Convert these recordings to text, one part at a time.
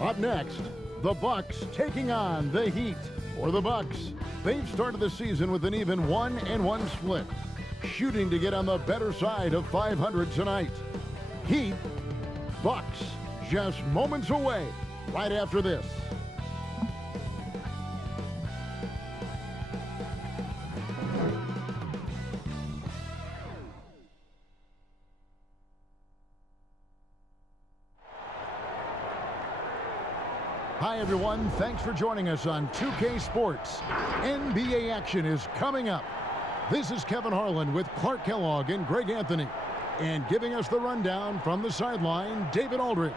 Up next, the Bucks taking on the Heat. For the Bucks, they've started the season with an even 1-1 split, shooting to get on the better side of 500 tonight. Heat, Bucks, just moments away right after this. Hi, everyone. Thanks for joining us on 2K Sports. NBA action is coming up. This is Kevin Harlan with Clark Kellogg and Greg Anthony. And giving us the rundown from the sideline, David Aldridge.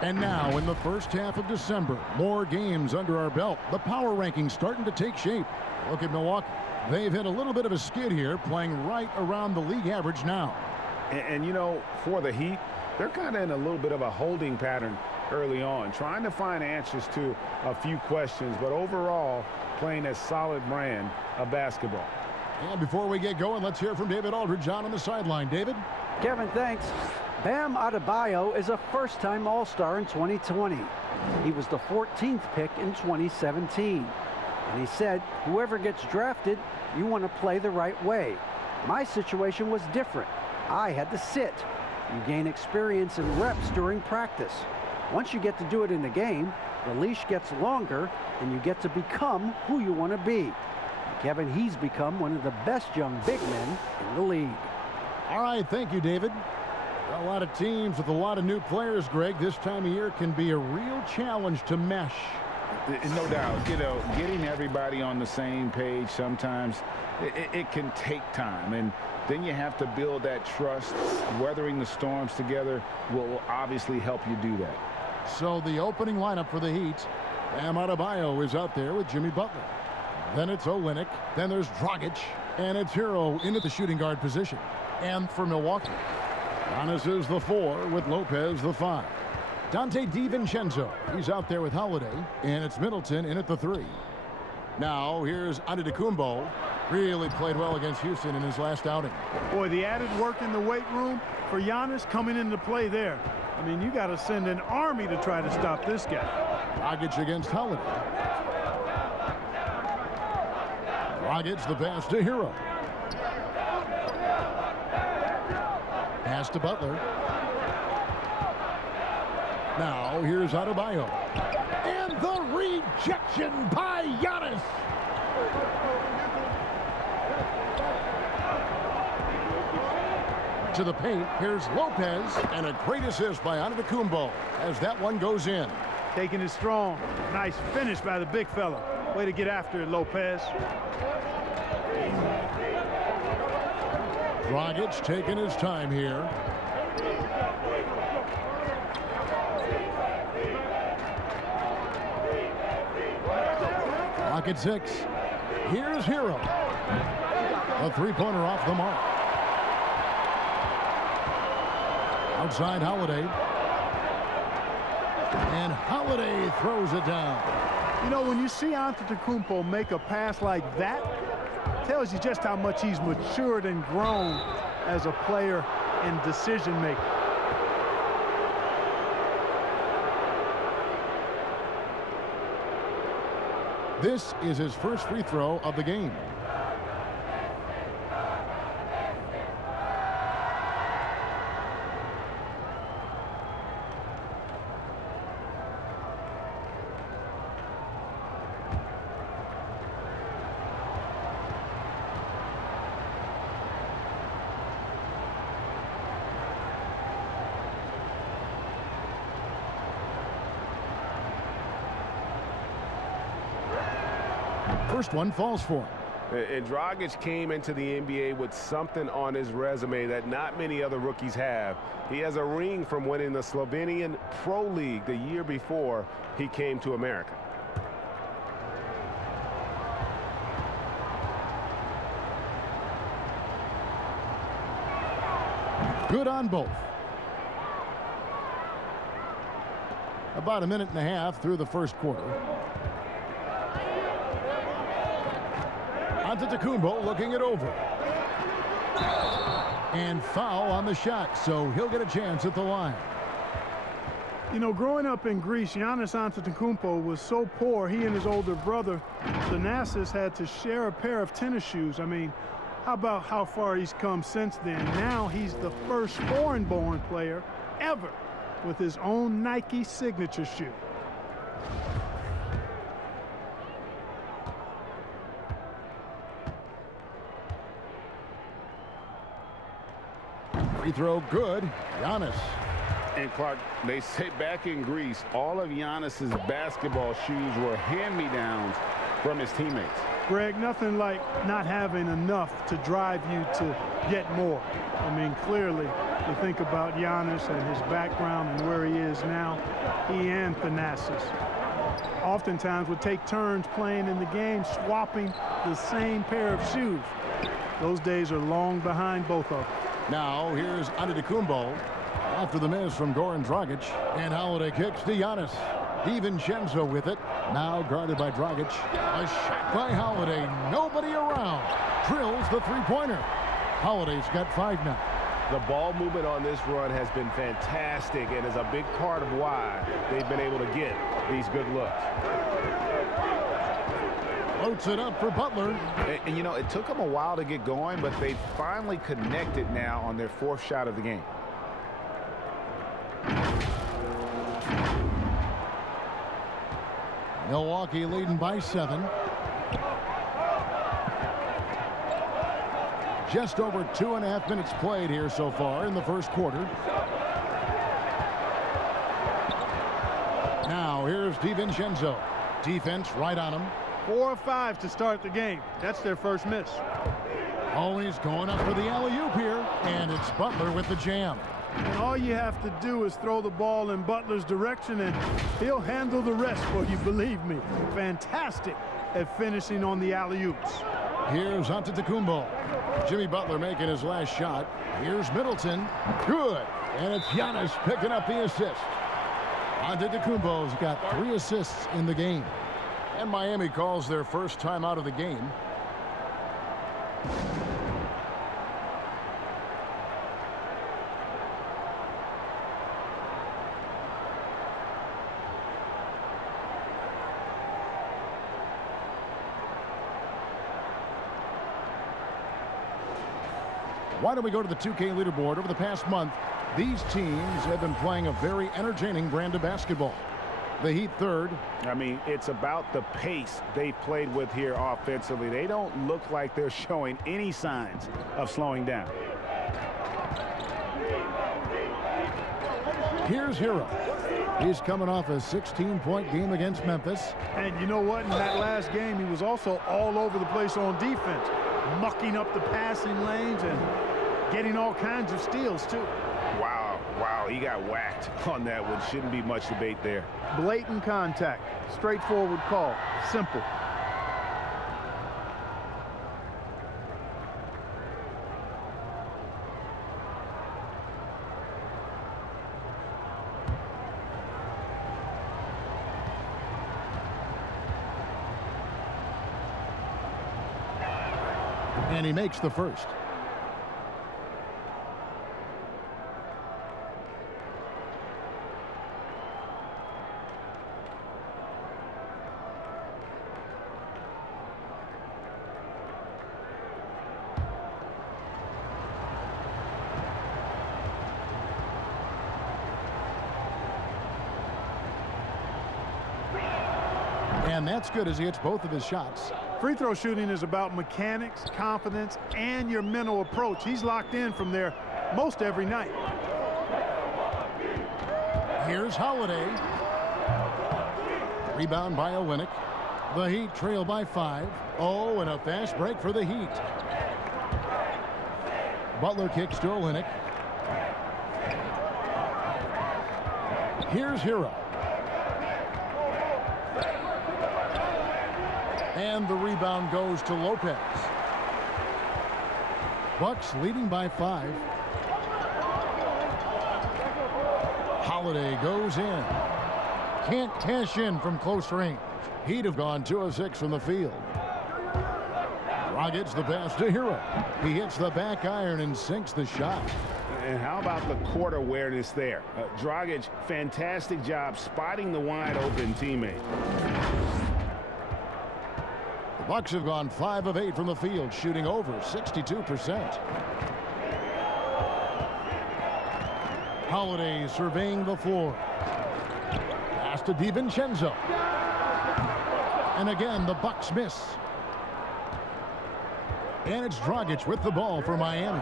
And now, in the first half of December, more games under our belt. The power rankings starting to take shape. Look at Milwaukee. They've hit a little bit of a skid here, playing right around the league average now. And you know, for the Heat, they're kind of in a little bit of a holding pattern early on, trying to find answers to a few questions, but overall playing a solid brand of basketball. And before we get going, let's hear from David Aldridge on the sideline. David? Kevin, thanks. Bam Adebayo is a first-time All-Star in 2020. He was the 14th pick in 2017. And he said, whoever gets drafted, you want to play the right way. My situation was different. I had to sit. You gain experience and reps during practice. Once you get to do it in the game, the leash gets longer and you get to become who you want to be. Kevin, he's become one of the best young big men in the league. All right, thank you, David. A lot of teams with a lot of new players, Greg, this time of year can be a real challenge to mesh. No doubt, you know, getting everybody on the same page sometimes, it can take time. And then you have to build that trust. Weathering the storms together will obviously help you do that. So the opening lineup for the Heat, Bam Adebayo is out there with Jimmy Butler. Then it's Olynyk, then there's Dragic, and it's Hero into the shooting guard position. And for Milwaukee, Giannis is the 4 with Lopez the 5. Dante DiVincenzo, he's out there with Holiday, and it's Middleton in at the 3. Now here's Antetokounmpo, really played well against Houston in his last outing. Boy, the added work in the weight room for Giannis coming into play there. I mean, you got to send an army to try to stop this guy. Dragic against Holiday. Dragic the pass to Hero. Pass to Butler. Now here's Adebayo. And the rejection by Giannis. To the paint, here's Lopez, and a great assist by Antetokounmpo as that one goes in. Taking it strong. Nice finish by the big fella. Way to get after it, Lopez. Dragic taking his time here. Clock at 6. Here's Hero. A three-pointer off the mark. Outside Holiday. And Holiday throws it down. You know, when you see Antetokounmpo make a pass like that, it tells you just how much he's matured and grown as a player and decision maker. This is his first free throw of the game. First one falls for him. And Dragic came into the NBA with something on his resume that not many other rookies have. He has a ring from winning the Slovenian Pro League the year before he came to America. Good on both. About a minute and a half through the first quarter. Antetokounmpo looking it over. And foul on the shot, so he'll get a chance at the line. You know, growing up in Greece, Giannis Antetokounmpo was so poor, he and his older brother, Thanasis, had to share a pair of tennis shoes. I mean, how about how far he's come since then? Now he's the first foreign-born player ever with his own Nike signature shoe. Free throw good. Giannis. And Clark, they say back in Greece, all of Giannis's basketball shoes were hand-me-downs from his teammates. Greg, nothing like not having enough to drive you to get more. I mean, clearly, you think about Giannis and his background and where he is now, he and Thanasis oftentimes would take turns playing in the game, swapping the same pair of shoes. Those days are long behind both of them. Now here's Antetokounmpo after the miss from Goran Dragic, and Holiday kicks to Giannis. DiVincenzo with it, now guarded by Dragic. A shot by Holiday, nobody around. Drills the three-pointer. Holiday's got 5 now. The ball movement on this run has been fantastic and is a big part of why they've been able to get these good looks. Floats it up for Butler. And you know, it took them a while to get going, but they finally connected now on their 4th shot of the game. Milwaukee leading by 7. Just over 2.5 minutes played here so far in the first quarter. Now here's DiVincenzo. Defense right on him. 4 or 5 to start the game. That's their first miss. Always going up for the alley-oop here, and it's Butler with the jam. And all you have to do is throw the ball in Butler's direction, and he'll handle the rest for you, believe me. Fantastic at finishing on the alley-oops. Here's Antetokounmpo. Jimmy Butler making his last shot. Here's Middleton. Good. And it's Giannis picking up the assist. Antetokounmpo's got 3 assists in the game. And Miami calls their first time out of the game. Why don't we go to the 2K leaderboard? Over the past month, these teams have been playing a very entertaining brand of basketball. The Heat 3rd. I mean, it's about the pace they've played with here offensively. They don't look like they're showing any signs of slowing down. Here's Hero. He's coming off a 16-point game against Memphis. And you know what? In that last game, he was also all over the place on defense, mucking up the passing lanes and getting all kinds of steals, too. Wow, he got whacked on that one. Shouldn't be much debate there. Blatant contact. Straightforward call. Simple. And he makes the first. And that's good as he hits both of his shots. Free throw shooting is about mechanics, confidence, and your mental approach. He's locked in from there most every night. Here's Holiday. Rebound by Olynyk. The Heat trail by 5. Oh, and a fast break for the Heat. Butler kicks to Olynyk. Here's Hero. And the rebound goes to Lopez. Bucks leading by 5. Holiday goes in. Can't cash in from close range. He'd have gone 2 of 6 from the field. Dragic's the pass to Hero. He hits the back iron and sinks the shot. And how about the court awareness there? Dragic, fantastic job spotting the wide open teammate. The Bucks have gone 5 of 8 from the field, shooting over 62%. Holiday surveying the floor. Pass to DiVincenzo. And again, the Bucks miss. And it's Dragic with the ball for Miami.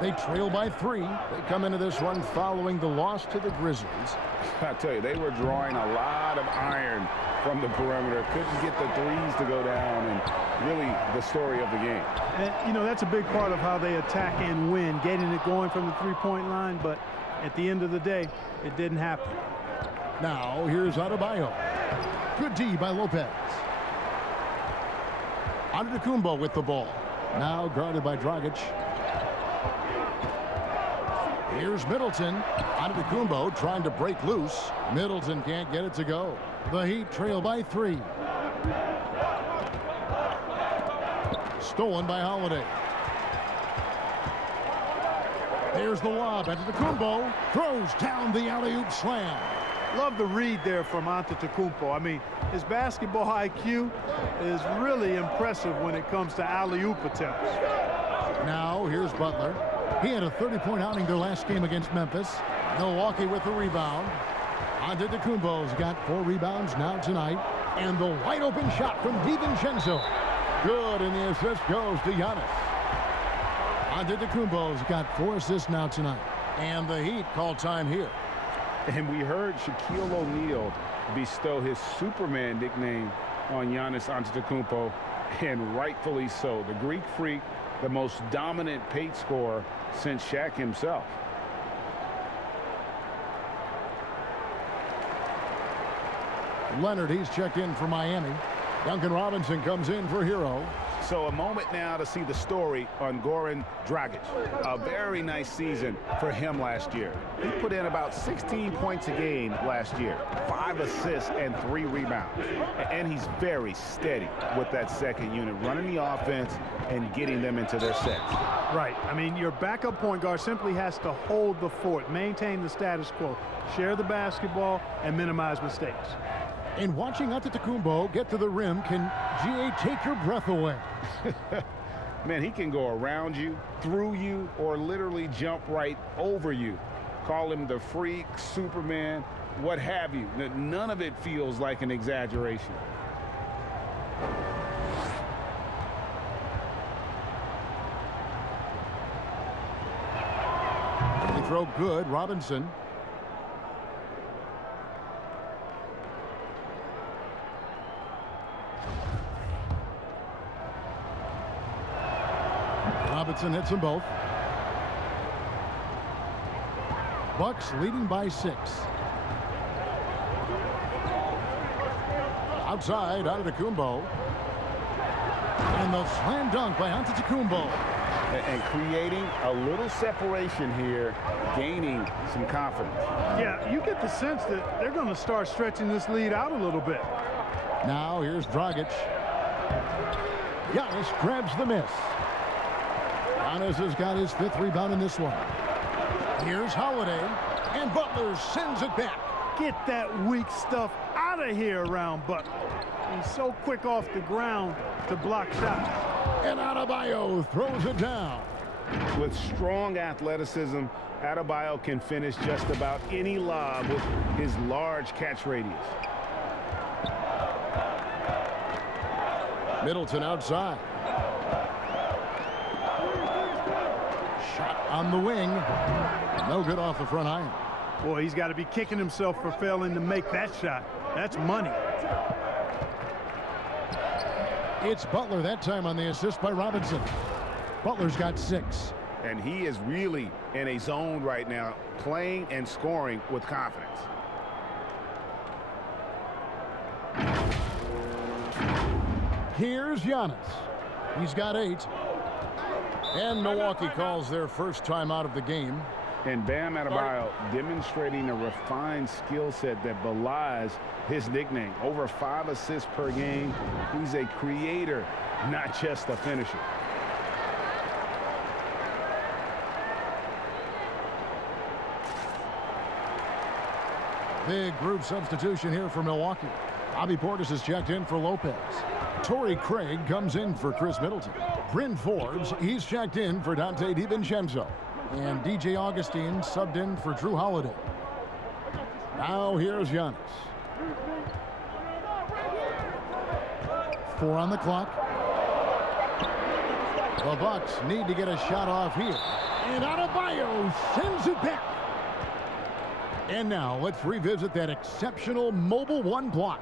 They trail by 3. They come into this one following the loss to the Grizzlies. I tell you, they were drawing a lot of iron from the perimeter. Couldn't get the threes to go down, and really the story of the game. And, you know, that's a big part of how they attack and win, getting it going from the three-point line, but at the end of the day, it didn't happen. Now, here's Adebayo. Good D by Lopez. Antetokounmpo with the ball. Now guarded by Dragic. Here's Middleton. Antetokounmpo trying to break loose. Middleton can't get it to go. The Heat trail by 3. Stolen by Holiday. There's the lob. Antetokounmpo throws down the alley-oop slam. Love the read there from Antetokounmpo. I mean, his basketball IQ is really impressive when it comes to alley-oop attempts. Now here's Butler. He had a 30-point outing their last game against Memphis. Milwaukee with the rebound. Antetokounmpo's got 4 rebounds now tonight. And the wide open shot from DiVincenzo. Good, and the assist goes to Giannis. Antetokounmpo's got 4 assists now tonight. And the Heat call time here. And we heard Shaquille O'Neal bestow his Superman nickname on Giannis Antetokounmpo, and rightfully so. The Greek Freak, the most dominant paint scorer since Shaq himself. Leonard, he's checked in for Miami. Duncan Robinson comes in for Hero. So a moment now to see the story on Goran Dragic. A very nice season for him last year. He put in about 16 points a game last year, 5 assists and 3 rebounds. And he's very steady with that second unit, running the offense and getting them into their sets. Right. I mean, your backup point guard simply has to hold the fort, maintain the status quo, share the basketball, and minimize mistakes. And watching Antetokounmpo get to the rim can, GA, take your breath away. Man, he can go around you, through you, or literally jump right over you. Call him the Freak, Superman, what have you. None of it feels like an exaggeration. They throw good. Robinson. Robinson hits them both. Bucks leading by 6. Outside, Antetokounmpo. And the slam dunk by Antetokounmpo. And creating a little separation here, gaining some confidence. Yeah, you get the sense that they're going to start stretching this lead out a little bit. Now here's Dragic. Giannis grabs the miss. Giannis has got his 5th rebound in this one. Here's Holiday, and Butler sends it back. Get that weak stuff out of here around Butler. He's so quick off the ground to block shots. And Adebayo throws it down. With strong athleticism, Adebayo can finish just about any lob with his large catch radius. Middleton outside. Shot on the wing. No good off the front iron. Boy, he's got to be kicking himself for failing to make that shot. That's money. It's Butler that time on the assist by Robinson. Butler's got 6. And he is really in a zone right now, playing and scoring with confidence. Here's Giannis. He's got 8. And Milwaukee calls their first time out of the game. And Bam Adebayo demonstrating a refined skill set that belies his nickname. Over 5 assists per game. He's a creator, not just a finisher. Big group substitution here for Milwaukee. Bobby Portis is checked in for Lopez. Torrey Craig comes in for Chris Middleton. Bryn Forbes, he's checked in for Dante DiVincenzo. And DJ Augustine subbed in for Drew Holiday. Now here's Giannis. 4 on the clock. The Bucks need to get a shot off here. And Adebayo sends it back. And now let's revisit that exceptional mobile 1 block.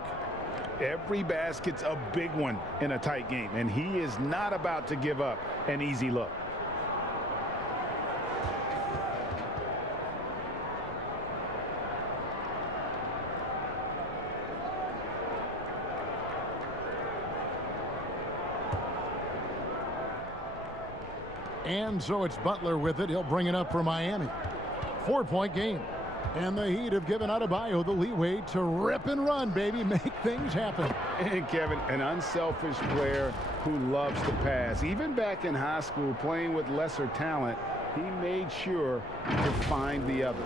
Every basket's a big one in a tight game, and he is not about to give up an easy look. And so it's Butler with it. He'll bring it up for Miami. 4-point game. And the Heat have given Adebayo the leeway to rip and run, baby. Make things happen. And Kevin, an unselfish player who loves to pass. Even back in high school, playing with lesser talent, he made sure to find the others.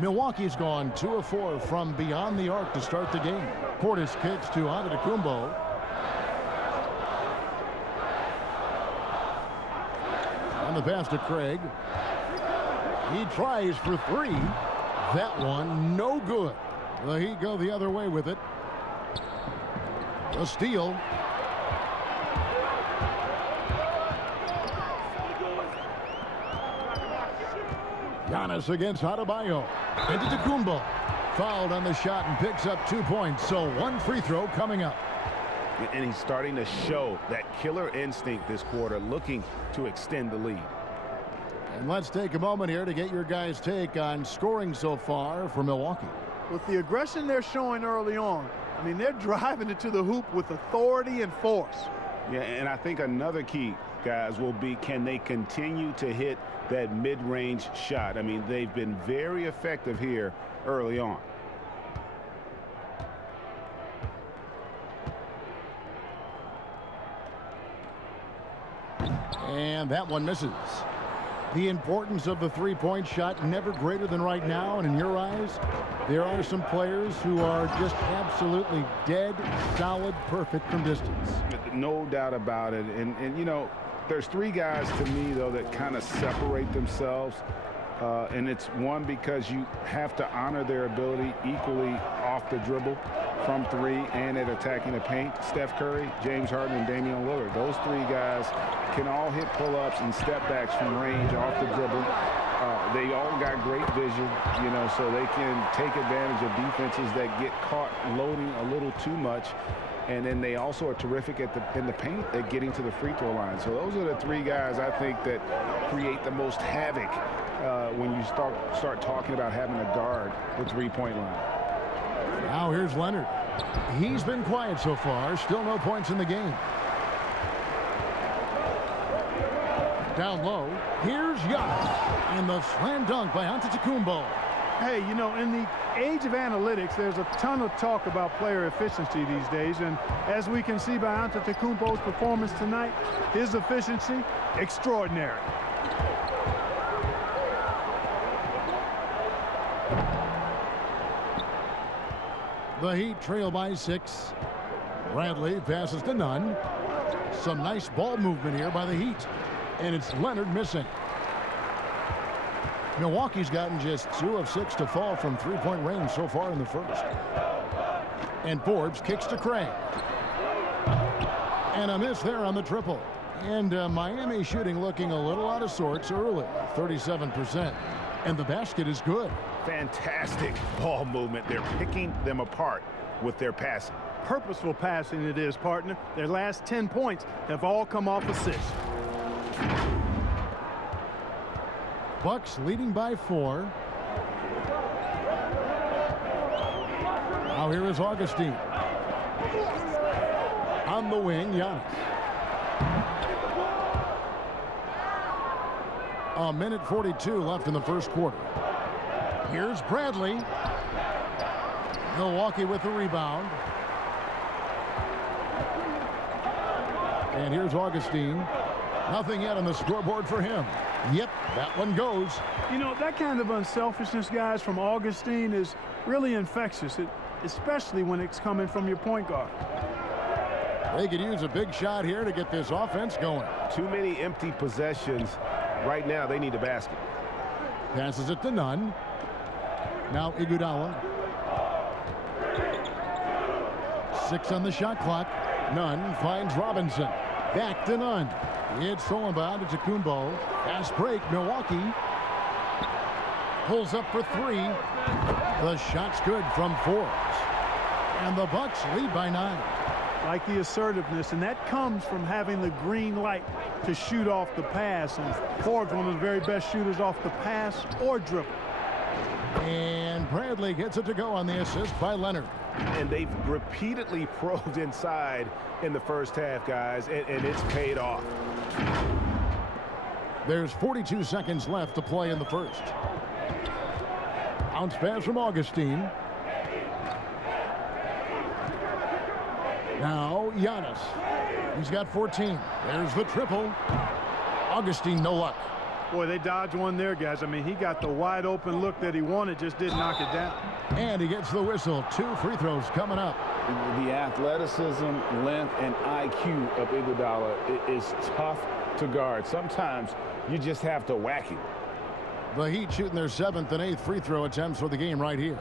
Milwaukee's gone 2 of 4 from beyond the arc to start the game. Portis kicks to Antetokounmpo. On the pass to Craig. He tries for 3. That one no good. The Heat go the other way with it. A steal. Giannis against Adebayo. Antetokounmpo fouled on the shot and picks up 2 points. So 1 free throw coming up. And he's starting to show that killer instinct this quarter, looking to extend the lead. And let's take a moment here to get your guys' take on scoring so far for Milwaukee. With the aggression they're showing early on, I mean, they're driving it to the hoop with authority and force. Yeah, and I think another key, guys, will be can they continue to hit that mid-range shot? I mean, they've been very effective here early on. And that one misses. The importance of the three-point shot never greater than right now. And in your eyes, there are some players who are just absolutely dead, solid, perfect from distance. No doubt about it. And you know, there's 3 guys to me, though, that kind of separate themselves. And it's one, because you have to honor their ability equally off the dribble from 3 and at attacking the paint. Steph Curry, James Harden, and Damian Lillard. Those 3 guys can all hit pull-ups and step-backs from range off the dribble. They all got great vision, you know, so they can take advantage of defenses that get caught loading a little too much. And then they also are terrific in the paint at getting to the free throw line. So those are the 3 guys I think that create the most havoc when you start talking about having a guard the three-point line. Now here's Leonard. He's been quiet so far. Still no points in the game. Down low. Here's Giannis. And the slam dunk by Antetokounmpo. Hey, you know, in the age of analytics, there's a ton of talk about player efficiency these days. And as we can see by Antetokounmpo's performance tonight, his efficiency, extraordinary. The Heat trail by 6. Bradley passes to Nunn. Some nice ball movement here by the Heat. And it's Leonard missing. Milwaukee's gotten just 2 of 6 to fall from three-point range so far in the first. And Forbes kicks to Craig. And a miss there on the triple. And Miami shooting looking a little out of sorts early, 37%. And the basket is good. Fantastic ball movement. They're picking them apart with their passing. Purposeful passing it is, partner. Their last 10 points have all come off assists. Bucks leading by 4. Now here is Augustine. On the wing, Giannis. A minute 42 left in the first quarter. Here's Bradley. Milwaukee with the rebound. And here's Augustine. Nothing yet on the scoreboard for him. Yep, that one goes. You know, that kind of unselfishness, guys, from Augustine is really infectious, especially when it's coming from your point guard. They could use a big shot here to get this offense going. Too many empty possessions. Right now, they need a basket. Passes it to Nunn. Now Iguodala. 6 on the shot clock. Nunn finds Robinson. Back to Nunn. It's stolen by Antetokounmpo. Fast break, Milwaukee. Pulls up for 3. The shot's good from Forbes. And the Bucks lead by 9. Like the assertiveness, and that comes from having the green light to shoot off the pass. And Forbes, one of the very best shooters off the pass or dribble. And Bradley gets it to go on the assist by Leonard. And they've repeatedly probed inside in the first half, guys, and it's paid off. There's 42 seconds left to play in the first. Bounce pass from Augustine. Now Giannis. He's got 14. There's the triple. Augustine, no luck. Boy, they dodged one there, guys. I mean, he got the wide open look that he wanted, just didn't knock it down. And he gets the whistle. 2 free throws coming up. The athleticism, length, and IQ of Iguodala is tough to guard. Sometimes you just have to whack him. The Heat shooting their 7th and 8th free throw attempts for the game right here.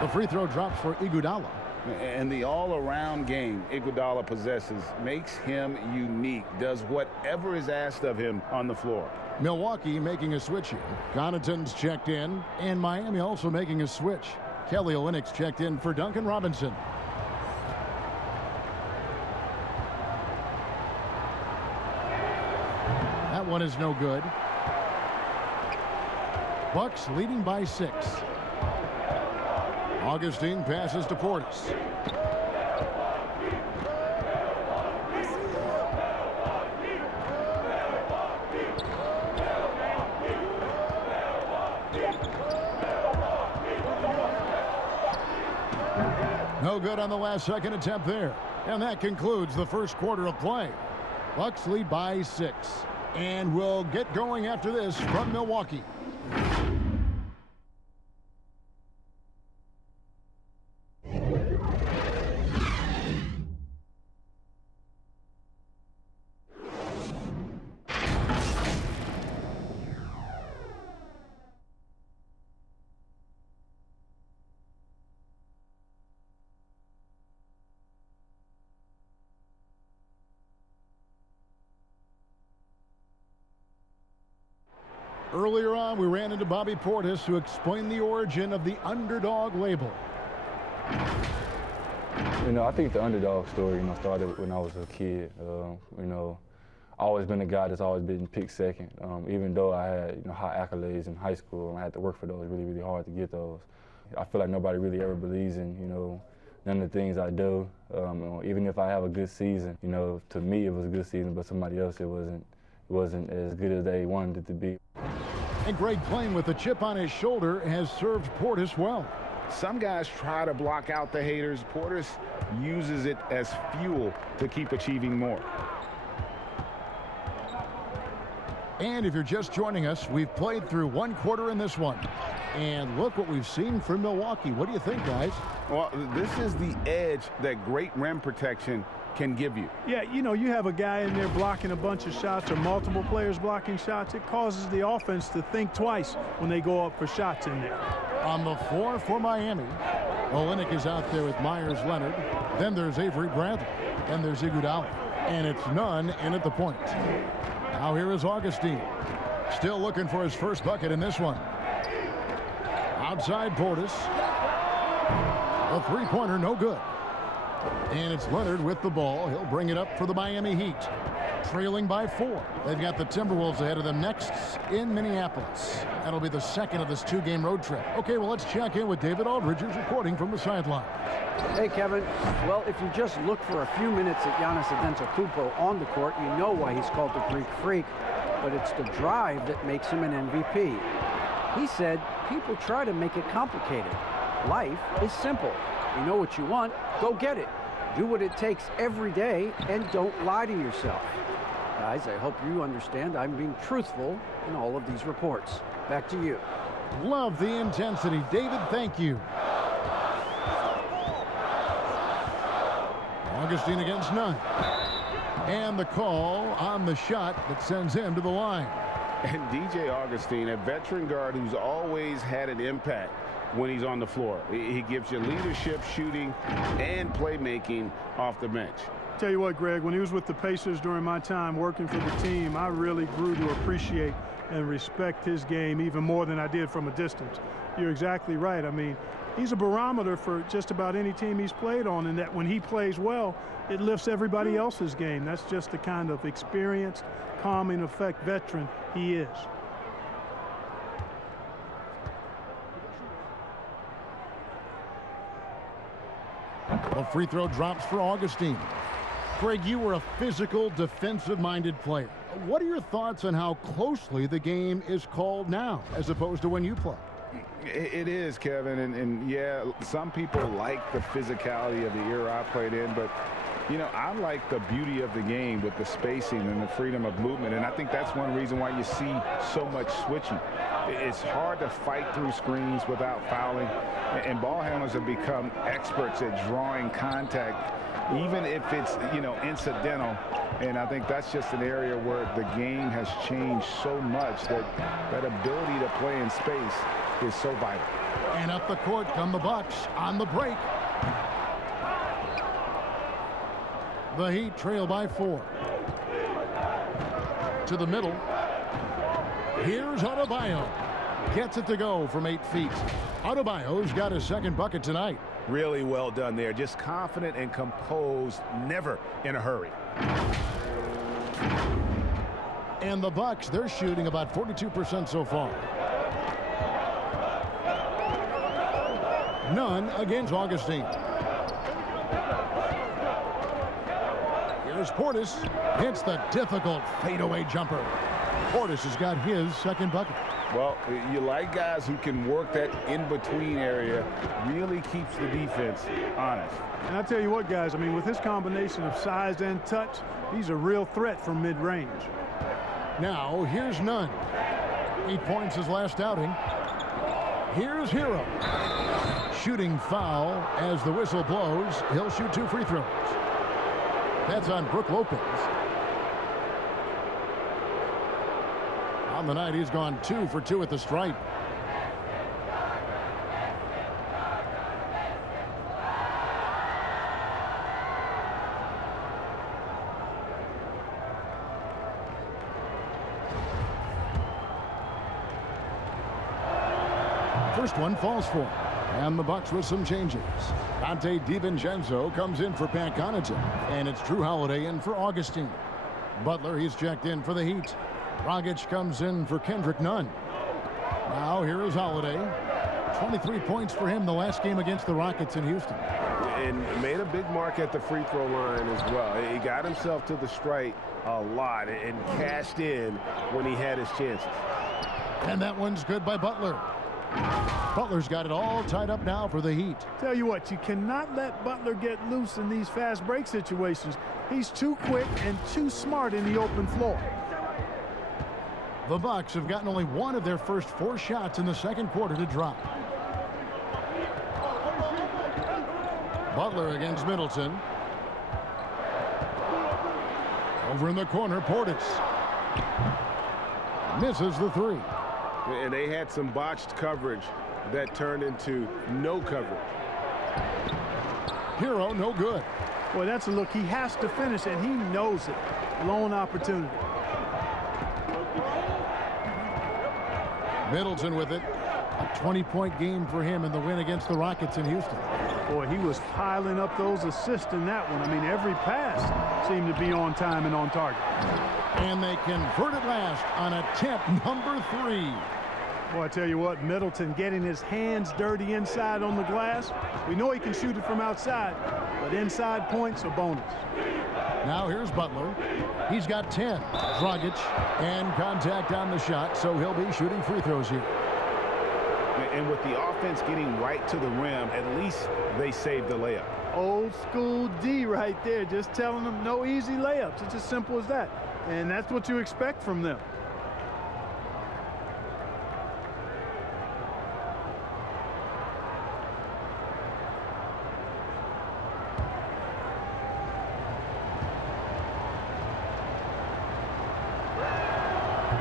The free throw drops for Iguodala. And the all-around game Iguodala possesses makes him unique, does whatever is asked of him on the floor. Milwaukee making a switch here. Connaughton's checked in, and Miami also making a switch. Kelly Olynyk's checked in for Duncan Robinson. That one is no good. Bucks leading by 6. Augustine passes to Portis. No good on the last second attempt there. And that concludes the first quarter of play. Bucks lead by 6. And we'll get going after this from Milwaukee. Earlier on, we ran into Bobby Portis to explain the origin of the underdog label. You know, I think the underdog story, started when I was a kid. I always been a guy that's always been picked second. Even though I had, high accolades in high school, and I had to work for those really, really hard to get those. I feel like nobody really ever believes in, none of the things I do. Even if I have a good season, to me it was a good season, but somebody else it wasn't as good as they wanted it to be. And Greg Plain with a chip on his shoulder has served Portis well. Some guys try to block out the haters. Portis uses it as fuel to keep achieving more. And if you're just joining us, we've played through one quarter in this one. And look what we've seen from Milwaukee. What do you think, guys? Well, this is the edge that great rim protection can give you. Yeah, you have a guy in there blocking a bunch of shots or multiple players blocking shots. It causes the offense to think twice when they go up for shots in there. On the floor for Miami, Olynyk is out there with Myers Leonard. Then there's Avery Bradley. Then there's Iguodala. And it's Nunn in at the point. Now here is Augustine. Still looking for his first bucket in this one. Outside Portis. A three-pointer, no good. And it's Leonard with the ball. He'll bring it up for the Miami Heat. trailing by 4. They've got the Timberwolves ahead of them next in Minneapolis. That'll be the second of this 2-game road trip. Okay, well, let's check in with David Aldridge, who's reporting from the sideline. Hey, Kevin. Well, if you just look for a few minutes at Giannis Antetokounmpo on the court, you know why he's called the Greek Freak. But it's the drive that makes him an MVP. He said, people try to make it complicated. Life is simple. You know what you want, go get it. Do what it takes every day, and don't lie to yourself. Guys, I hope you understand I'm being truthful in all of these reports. Back to you. Love the intensity. David, thank you. Augustine against Nunn. And the call on the shot that sends him to the line. And DJ Augustine, a veteran guard who's always had an impact when he's on the floor. He gives you leadership, shooting, and playmaking off the bench. Tell you what, Greg, when he was with the Pacers during my time working for the team, I really grew to appreciate and respect his game even more than I did from a distance. You're exactly right. I mean, he's a barometer for just about any team he's played on, and that when he plays well, it lifts everybody else's game. That's just the kind of experienced, calming effect veteran he is. A free throw drops for Augustine. Greg, you were a physical, defensive-minded player. What are your thoughts on how closely the game is called now, as opposed to when you play? It is, Kevin, and yeah, some people like the physicality of the era I played in, but you know, I like the beauty of the game with the spacing and the freedom of movement, and I think that's one reason why you see so much switching. It's hard to fight through screens without fouling, and ball handlers have become experts at drawing contact, even if it's, you know, incidental. And I think that's just an area where the game has changed so much that that ability to play in space is so vital. And up the court come the Bucks on the break. The Heat trail by 4. To the middle. Here's Adebayo. Gets it to go from 8 feet. Adebayo's got his second bucket tonight. Really well done there. Just confident and composed, never in a hurry. And the Bucks, they're shooting about 42% so far. None against Augustine. Here's Portis. Hits the difficult fadeaway jumper. Portis has got his second bucket. Well, you like guys who can work that in-between area, really keeps the defense honest. And I tell you what, guys, I mean, with his combination of size and touch, he's a real threat from mid-range. Now, here's Nunn. 8 points his last outing. Here's Hero. Shooting foul as the whistle blows. He'll shoot 2 free throws. That's on Brook Lopez. On the night, he's gone 2 for 2 at the stripe. First one falls for him. And the Bucks with some changes. Dante DiVincenzo comes in for Pat Connaughton. And it's Drew Holiday in for Augustine. Butler, he's checked in for the Heat. Dragic comes in for Kendrick Nunn. Now here is Holiday. 23 points for him the last game against the Rockets in Houston. And made a big mark at the free throw line as well. He got himself to the stripe a lot and cashed in when he had his chances. And that one's good by Butler. Butler's got it all tied up now for the Heat. Tell you what, you cannot let Butler get loose in these fast break situations. He's too quick and too smart in the open floor. The Bucks have gotten only one of their first 4 shots in the second quarter to drop. Butler against Middleton. Over in the corner, Portis. Misses the 3. And they had some botched coverage that turned into no coverage. Hero, no good. Boy, that's a look. He has to finish, and he knows it. Lone opportunity. Middleton with it. A 20-point game for him in the win against the Rockets in Houston. Boy, he was piling up those assists in that one. I mean, every pass seemed to be on time and on target. And they convert it last on attempt number 3. Boy, I tell you what, Middleton getting his hands dirty inside on the glass. We know he can shoot it from outside, but inside points are bonus. Now here's Butler. He's got 10. Dragic and contact on the shot, so he'll be shooting free throws here. And with the offense getting right to the rim, at least they saved the layup. Old school D right there, just telling them no easy layups. It's as simple as that. And that's what you expect from them.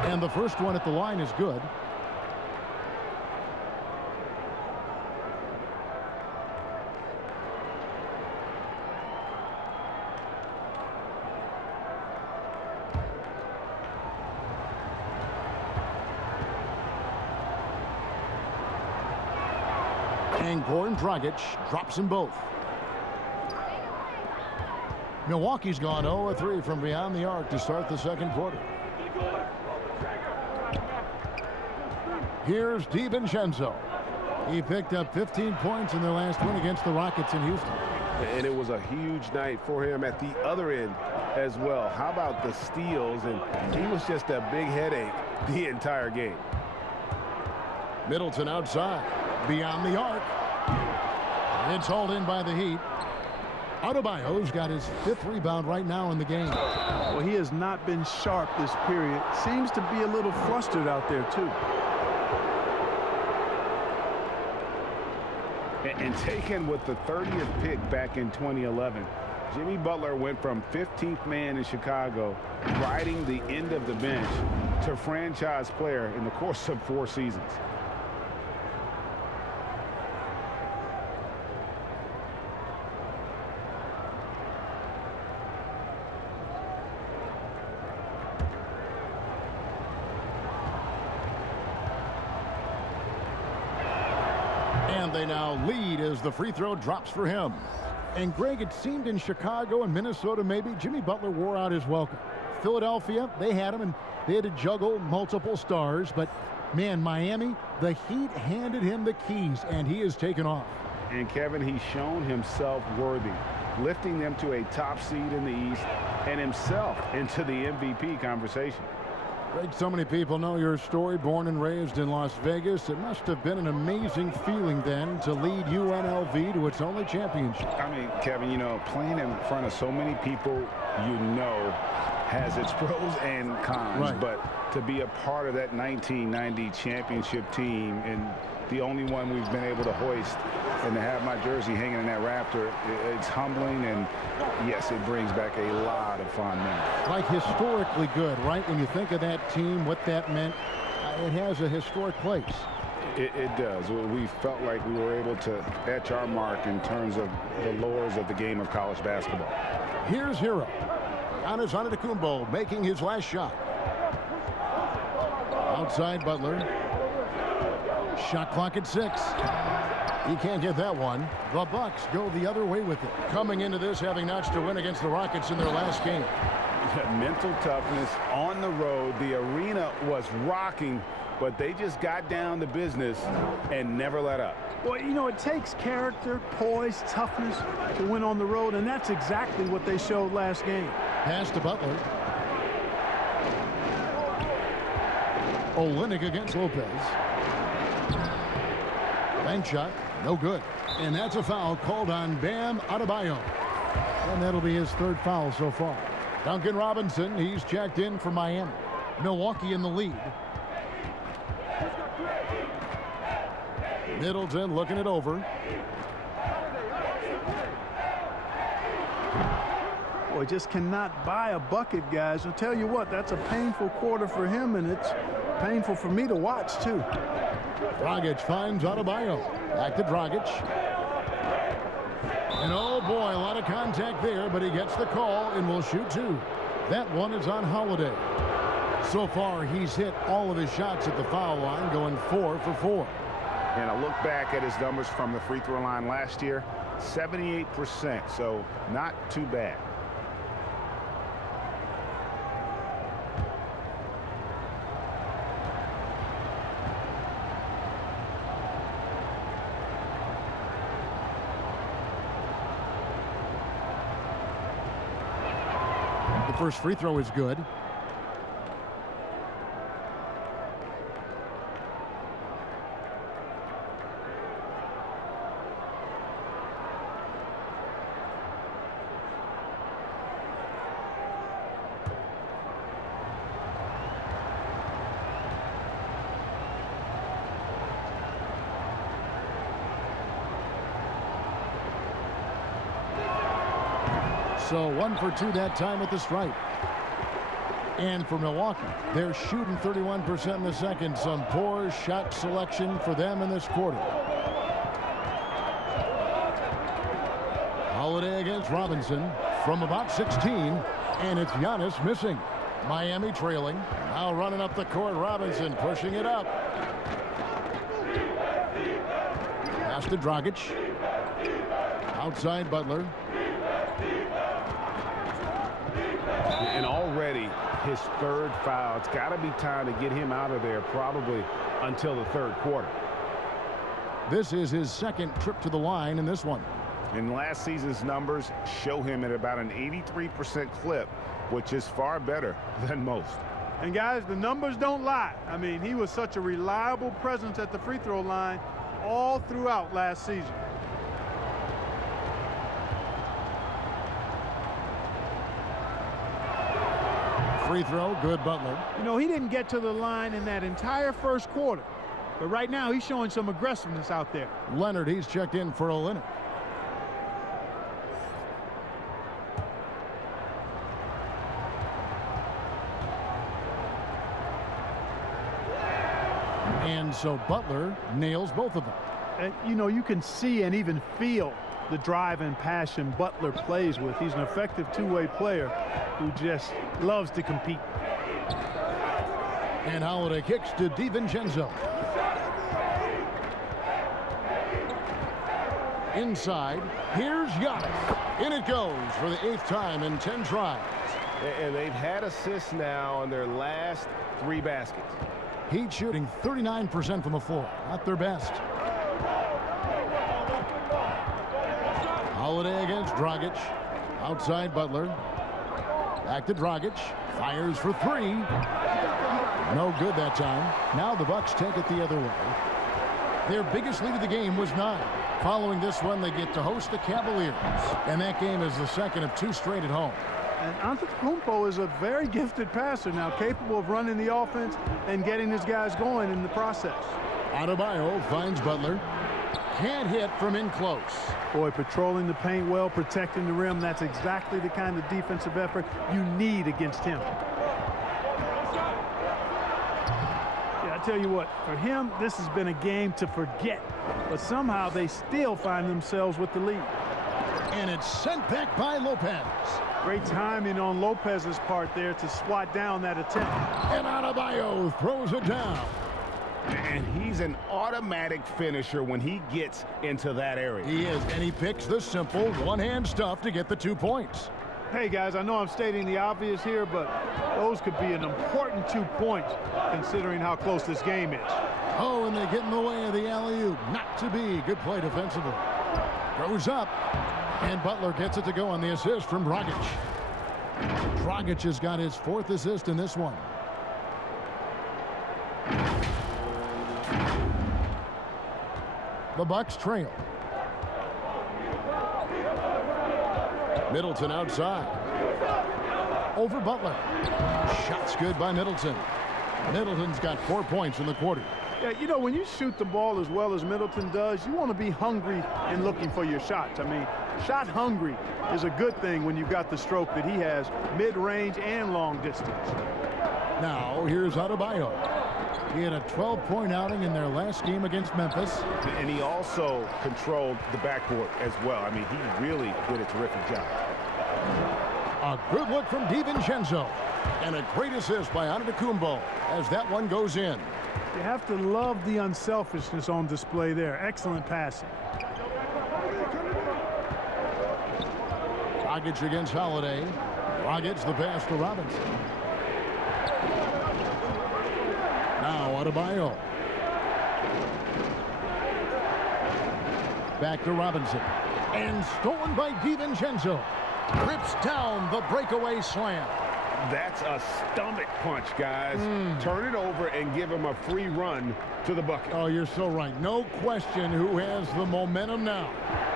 And the first one at the line is good. And Goran Dragic drops them both. Milwaukee's gone 0-3 from beyond the arc to start the second quarter. Here's DiVincenzo. He picked up 15 points in their last win against the Rockets in Houston. And it was a huge night for him at the other end as well. How about the steals? And he was just a big headache the entire game. Middleton outside, beyond the arc. It's hauled in by the Heat. Adebayo's got his 5th rebound right now in the game. Well, he has not been sharp this period. Seems to be a little flustered out there, too. And taken with the 30th pick back in 2011, Jimmy Butler went from 15th man in Chicago, riding the end of the bench, to franchise player in the course of 4 seasons. And they now lead as the free throw drops for him. And Greg, it seemed in Chicago and Minnesota maybe Jimmy Butler wore out his welcome. Philadelphia, they had him and they had to juggle multiple stars. But man, Miami, the Heat handed him the keys and he has taken off. And Kevin, he's shown himself worthy, lifting them to a top seed in the East and himself into the MVP conversation. Greg, so many people know your story, born and raised in Las Vegas. It must have been an amazing feeling then to lead UNLV to its only championship. I mean, Kevin, you know, playing in front of so many people you know has its pros and cons. Right. But to be a part of that 1990 championship team and the only one we've been able to hoist and to have my jersey hanging in that rafter, it's humbling, and yes, it brings back a lot of fond memories. Like historically good, right? When you think of that team, what that meant, it has a historic place. It does. We felt like we were able to etch our mark in terms of the lures of the game of college basketball. Here's Hero. Giannis Antetokounmpo making his last shot. Outside Butler. Shot clock at 6. He can't get that one. The Bucks go the other way with it. Coming into this having notched a win against the Rockets in their last game. Mental toughness on the road. The arena was rocking, but they just got down to business and never let up. Well, you know, it takes character, poise, toughness to win on the road, and that's exactly what they showed last game. Pass to Butler. Olynyk against Lopez. Bank shot, no good. And that's a foul called on Bam Adebayo. And that'll be his 3rd foul so far. Duncan Robinson, he's checked in for Miami. Milwaukee in the lead. Middleton looking it over. Boy, just cannot buy a bucket, guys. I'll tell you what, that's a painful quarter for him, and it's painful for me to watch, too. Dragic finds Adebayo. Back to Dragic. And oh boy, a lot of contact there, but he gets the call and will shoot 2. That one is on Holiday. So far, he's hit all of his shots at the foul line, going 4 for 4. And I look back at his numbers from the free throw line last year, 78%, so not too bad. The first free throw is good. So 1 for 2 that time at the stripe. And for Milwaukee, they're shooting 31% in the second. Some poor shot selection for them in this quarter. Holiday against Robinson from about 16, and it's Giannis missing. Miami trailing. Now running up the court, Robinson pushing it up. Pass to Dragic. Outside Butler. And already his third foul. It's got to be time to get him out of there probably until the third quarter. This is his second trip to the line in this one. And last season's numbers show him at about an 83% clip, which is far better than most. And guys, the numbers don't lie. I mean, he was such a reliable presence at the free throw line all throughout last season. Free throw, good Butler. You know, he didn't get to the line in that entire first quarter. But right now, he's showing some aggressiveness out there. Leonard, he's checked in for Olynyk. And so Butler nails both of them. And, you know, you can see and even feel the drive and passion Butler plays with. He's an effective two-way player who just loves to compete. And Holiday kicks to DiVincenzo. Inside, here's Giannis. In it goes for the 8th time in 10 tries. And they've had assists now on their last 3 baskets. Heat shooting 39% from the floor. Not their best. Holiday against Dragic. Outside Butler. Back to Dragic. Fires for 3. No good that time. Now the Bucks take it the other way. Their biggest lead of the game was 9. Following this one, they get to host the Cavaliers. And that game is the second of 2 straight at home. And Antetokounmpo is a very gifted passer now, capable of running the offense and getting his guys going in the process. Adebayo finds Butler. Can't hit from in close. Boy, patrolling the paint well, protecting the rim. That's exactly the kind of defensive effort you need against him. Yeah, I tell you what, for him, this has been a game to forget. But somehow they still find themselves with the lead. And it's sent back by Lopez. Great timing on Lopez's part there to swat down that attempt. And Adebayo throws it down. And he's an automatic finisher when he gets into that area. He is, and he picks the simple one-hand stuff to get the 2 points. Hey, guys, I know I'm stating the obvious here, but those could be an important 2 points considering how close this game is. Oh, and they get in the way of the alley-oop. Not to be. Good play defensively. Goes up, and Butler gets it to go on the assist from Dragic. Dragic has got his 4th assist in this one. The Bucks trail. Middleton outside. Over Butler. Shot's good by Middleton. Middleton's got 4 points in the quarter. Yeah, you know, when you shoot the ball as well as Middleton does, you want to be hungry and looking for your shots. I mean, shot hungry is a good thing when you've got the stroke that he has, mid-range and long distance. Now, here's Adebayo. He had a 12-point outing in their last game against Memphis. And he also controlled the backcourt as well. I mean, he really did a terrific job. A good look from DiVincenzo. And a great assist by Antetokounmpo as that one goes in. You have to love the unselfishness on display there. Excellent passing. Dragic against Holiday. Dragic the pass to Robinson. Now Adebayo. Back to Robinson. And stolen by DiVincenzo. Rips down the breakaway slam. That's a stomach punch, guys. Turn it over and give him a free run to the bucket. Oh, you're so right. No question who has the momentum now.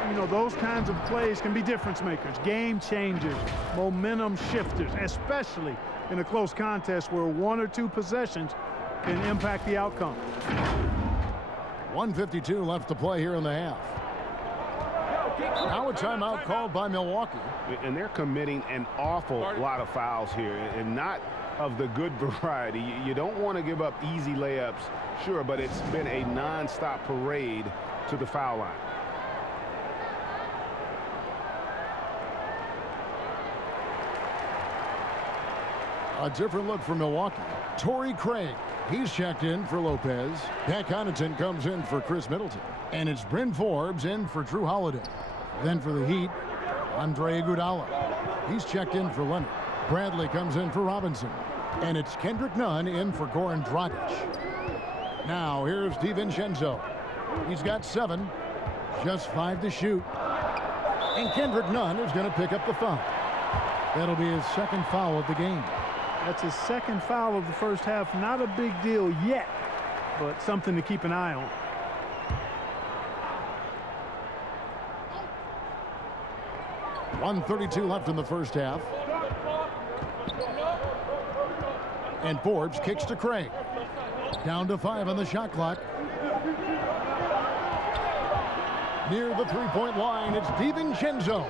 You know, those kinds of plays can be difference makers, game changers, momentum shifters, especially in a close contest where 1 or 2 possessions can impact the outcome. 1:52 left to play here in the half. Now a timeout called by Milwaukee. And they're committing an awful lot of fouls here, and not of the good variety. You don't want to give up easy layups, sure, but it's been a non-stop parade to the foul line. A different look for Milwaukee. Torrey Craig, he's checked in for Lopez. Pat Connaughton comes in for Chris Middleton. And it's Bryn Forbes in for Drew Holiday. Then for the Heat, Andre Iguodala. He's checked in for Leonard. Bradley comes in for Robinson. And it's Kendrick Nunn in for Goran Dragic. Now here's DiVincenzo. He's got 7, just 5 to shoot. And Kendrick Nunn is going to pick up the foul. That'll be his second foul of the game. That's his second foul of the first half. Not a big deal yet, but something to keep an eye on. .132 left in the first half. And Forbes kicks to Craig. Down to 5 on the shot clock. Near the three-point line, it's DiVincenzo.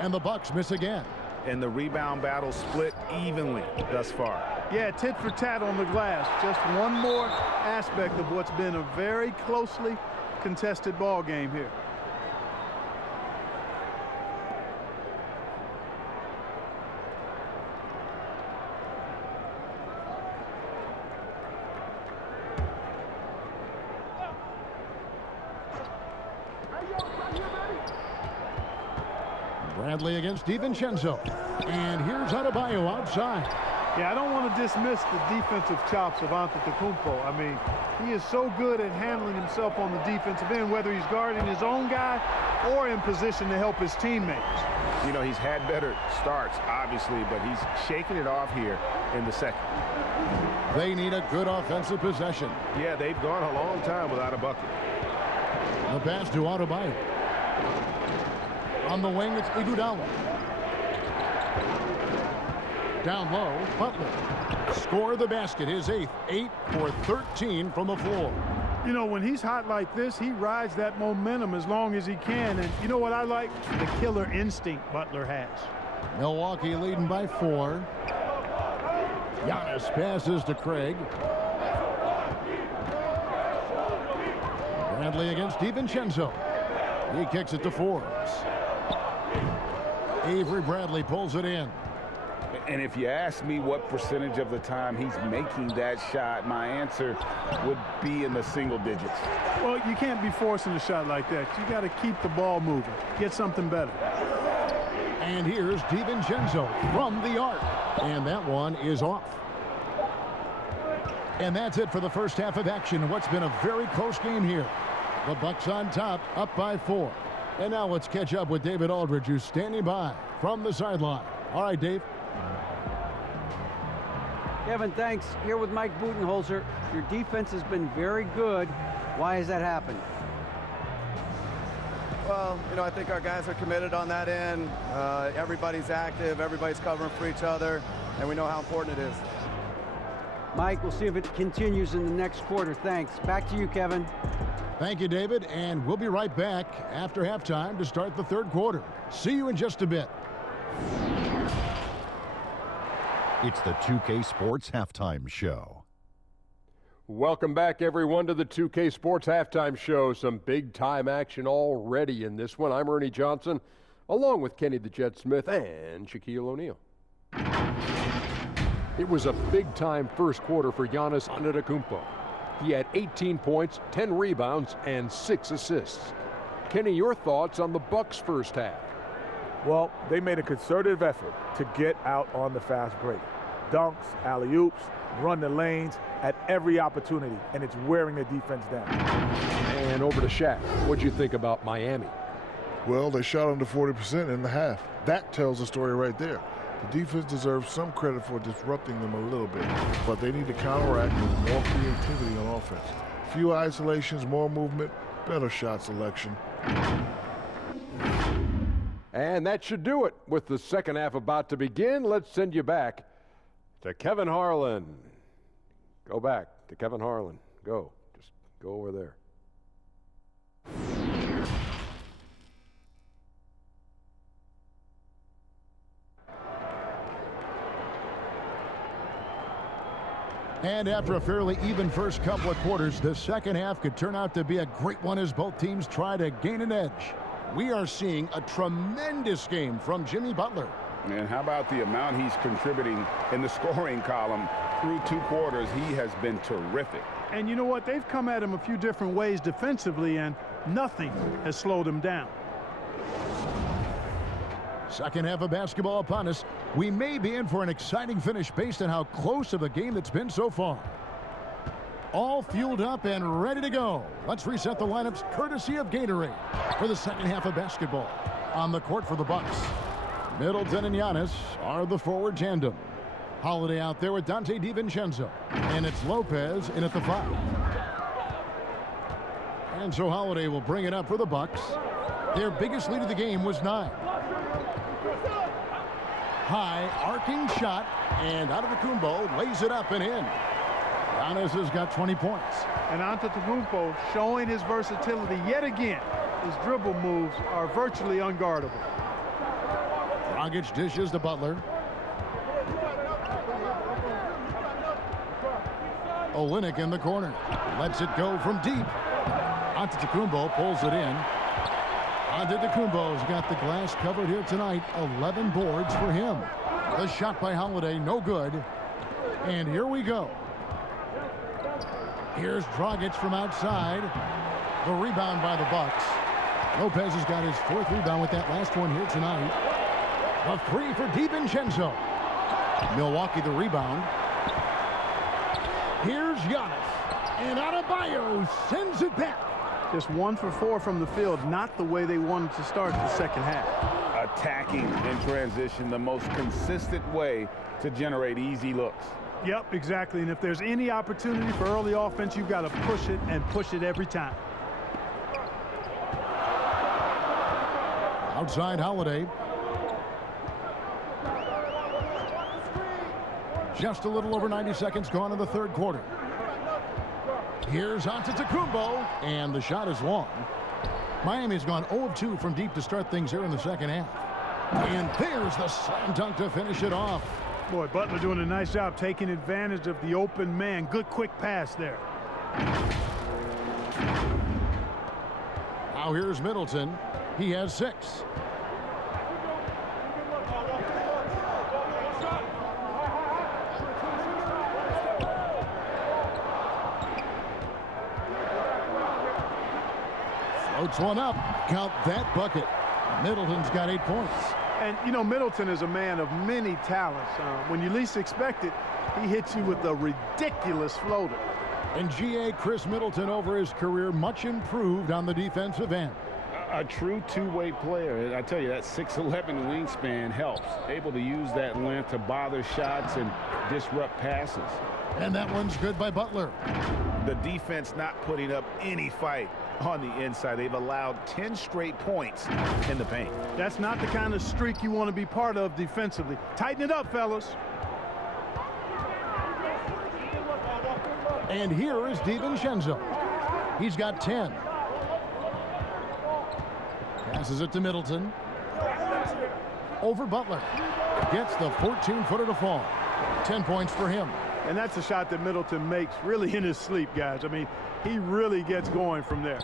And the Bucks miss again. And the rebound battle split evenly thus far. Yeah, tit for tat on the glass. Just one more aspect of what's been a very closely contested ball game here. Bradley against DiVincenzo. And here's Adebayo outside. Yeah, I don't want to dismiss the defensive chops of Antetokounmpo. I mean, he is so good at handling himself on the defensive end, whether he's guarding his own guy or in position to help his teammates. You know, he's had better starts, obviously, but he's shaking it off here in the second. They need a good offensive possession. Yeah, they've gone a long time without a bucket. The pass to Adebayo. On the wing, it's Iguodala. Down low, Butler. Score the basket, his 8th. 8 for 13 from the floor. You know, when he's hot like this, he rides that momentum as long as he can. And you know what I like? The killer instinct Butler has. Milwaukee leading by 4. Giannis passes to Craig. Bradley against DiVincenzo. He kicks it to Forbes. Avery Bradley pulls it in. And if you ask me what percentage of the time he's making that shot, my answer would be in the single digits. Well, you can't be forcing a shot like that. You got to keep the ball moving. Get something better. And here's DiVincenzo from the arc. And that one is off. And that's it for the first half of action. What's been a very close game here. The Bucks on top, up by 4. And now let's catch up with David Aldridge, who's standing by from the sideline. All right, Dave. Kevin, thanks. Here with Mike Budenholzer. Your defense has been very good. Why has that happened? Well, you know, I think our guys are committed on that end. Everybody's active. Everybody's covering for each other. And we know how important it is. Mike, we'll see if it continues in the next quarter. Thanks. Back to you, Kevin. Thank you, David. And we'll be right back after halftime to start the third quarter. See you in just a bit. It's the 2K Sports Halftime Show. Welcome back, everyone, to the 2K Sports Halftime Show. Some big-time action already in this one. I'm Ernie Johnson, along with Kenny the Jet Smith and Shaquille O'Neal. It was a big-time first quarter for Giannis Antetokounmpo. He had 18 points, 10 rebounds, and 6 assists. Kenny, your thoughts on the Bucks' first half? Well, they made a concerted effort to get out on the fast break. Dunks, alley-oops, run the lanes at every opportunity, and it's wearing the defense down. And over to Shaq. What'd you think about Miami? Well, they shot under 40% in the half. That tells the story right there. The defense deserves some credit for disrupting them a little bit, but they need to counteract with more creativity on offense. Few isolations, more movement, better shot selection. And that should do it. With the second half about to begin, let's send you back to Kevin Harlan. Go back to Kevin Harlan. Go. Just go over there. And after a fairly even first couple of quarters, the second half could turn out to be a great one as both teams try to gain an edge. We are seeing a tremendous game from Jimmy Butler. And how about the amount he's contributing in the scoring column through 2 quarters? He has been terrific. And you know what? They've come at him a few different ways defensively, and nothing has slowed him down. Second half of basketball upon us. We may be in for an exciting finish based on how close of a game it's been so far. All fueled up and ready to go. Let's reset the lineups courtesy of Gatorade for the second half of basketball. On the court for the Bucks, Middleton and Giannis are the forward tandem. Holiday out there with Dante DiVincenzo. And it's Lopez in at the 5. And so Holiday will bring it up for the Bucks. Their biggest lead of the game was 9. High arcing shot, and Antetokounmpo lays it up and in. Giannis has got 20 points. And Antetokounmpo showing his versatility yet again. His dribble moves are virtually unguardable. Dragic dishes to Butler. Olynyk in the corner. Lets it go from deep. Antetokounmpo pulls it in. Antetokounmpo's got the glass covered here tonight. 11 boards for him. The shot by Holiday, no good. And here we go. Here's Dragic from outside. The rebound by the Bucks. Lopez has got his 4th rebound with that last one here tonight. A 3 for DiVincenzo. Milwaukee the rebound. Here's Giannis. And Adebayo sends it back. Just 1 for 4 from the field, not the way they wanted to start the second half. Attacking in transition, the most consistent way to generate easy looks. Yep, exactly. And if there's any opportunity for early offense, you've got to push it and push it every time. Outside Holiday. Just a little over 90 seconds gone in the third quarter. Here's Antetokounmpo, and the shot is long. Miami's gone 0 of 2 from deep to start things here in the second half. And there's the slam dunk to finish it off. Boy, Butler doing a nice job taking advantage of the open man. Good quick pass there. Now here's Middleton. He has 6. Floats one up. Count that bucket. Middleton's got 8 points. And, you know, Middleton is a man of many talents. When you least expect it, he hits you with a ridiculous floater. And G.A. Chris Middleton over his career much improved on the defensive end. A true two-way player. I tell you, that 6'11" wingspan helps. Able to use that length to bother shots and disrupt passes. And that one's good by Butler. The defense not putting up any fight on the inside. They've allowed 10 straight points in the paint. That's not the kind of streak you want to be part of defensively. Tighten it up, fellas. And here is DiVincenzo. He's got 10. Passes it to Middleton. Over Butler. Gets the 14-footer to fall. 10 points for him. And that's a shot that Middleton makes really in his sleep, guys. I mean, he really gets going from there.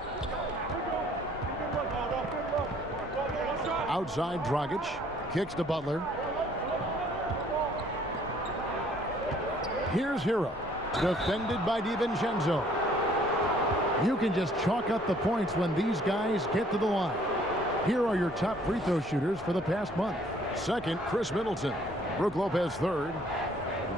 Outside Dragic. Kicks to Butler. Here's Hero. Defended by DiVincenzo. You can just chalk up the points when these guys get to the line. Here are your top free throw shooters for the past month. Second, Chris Middleton. Brook Lopez third.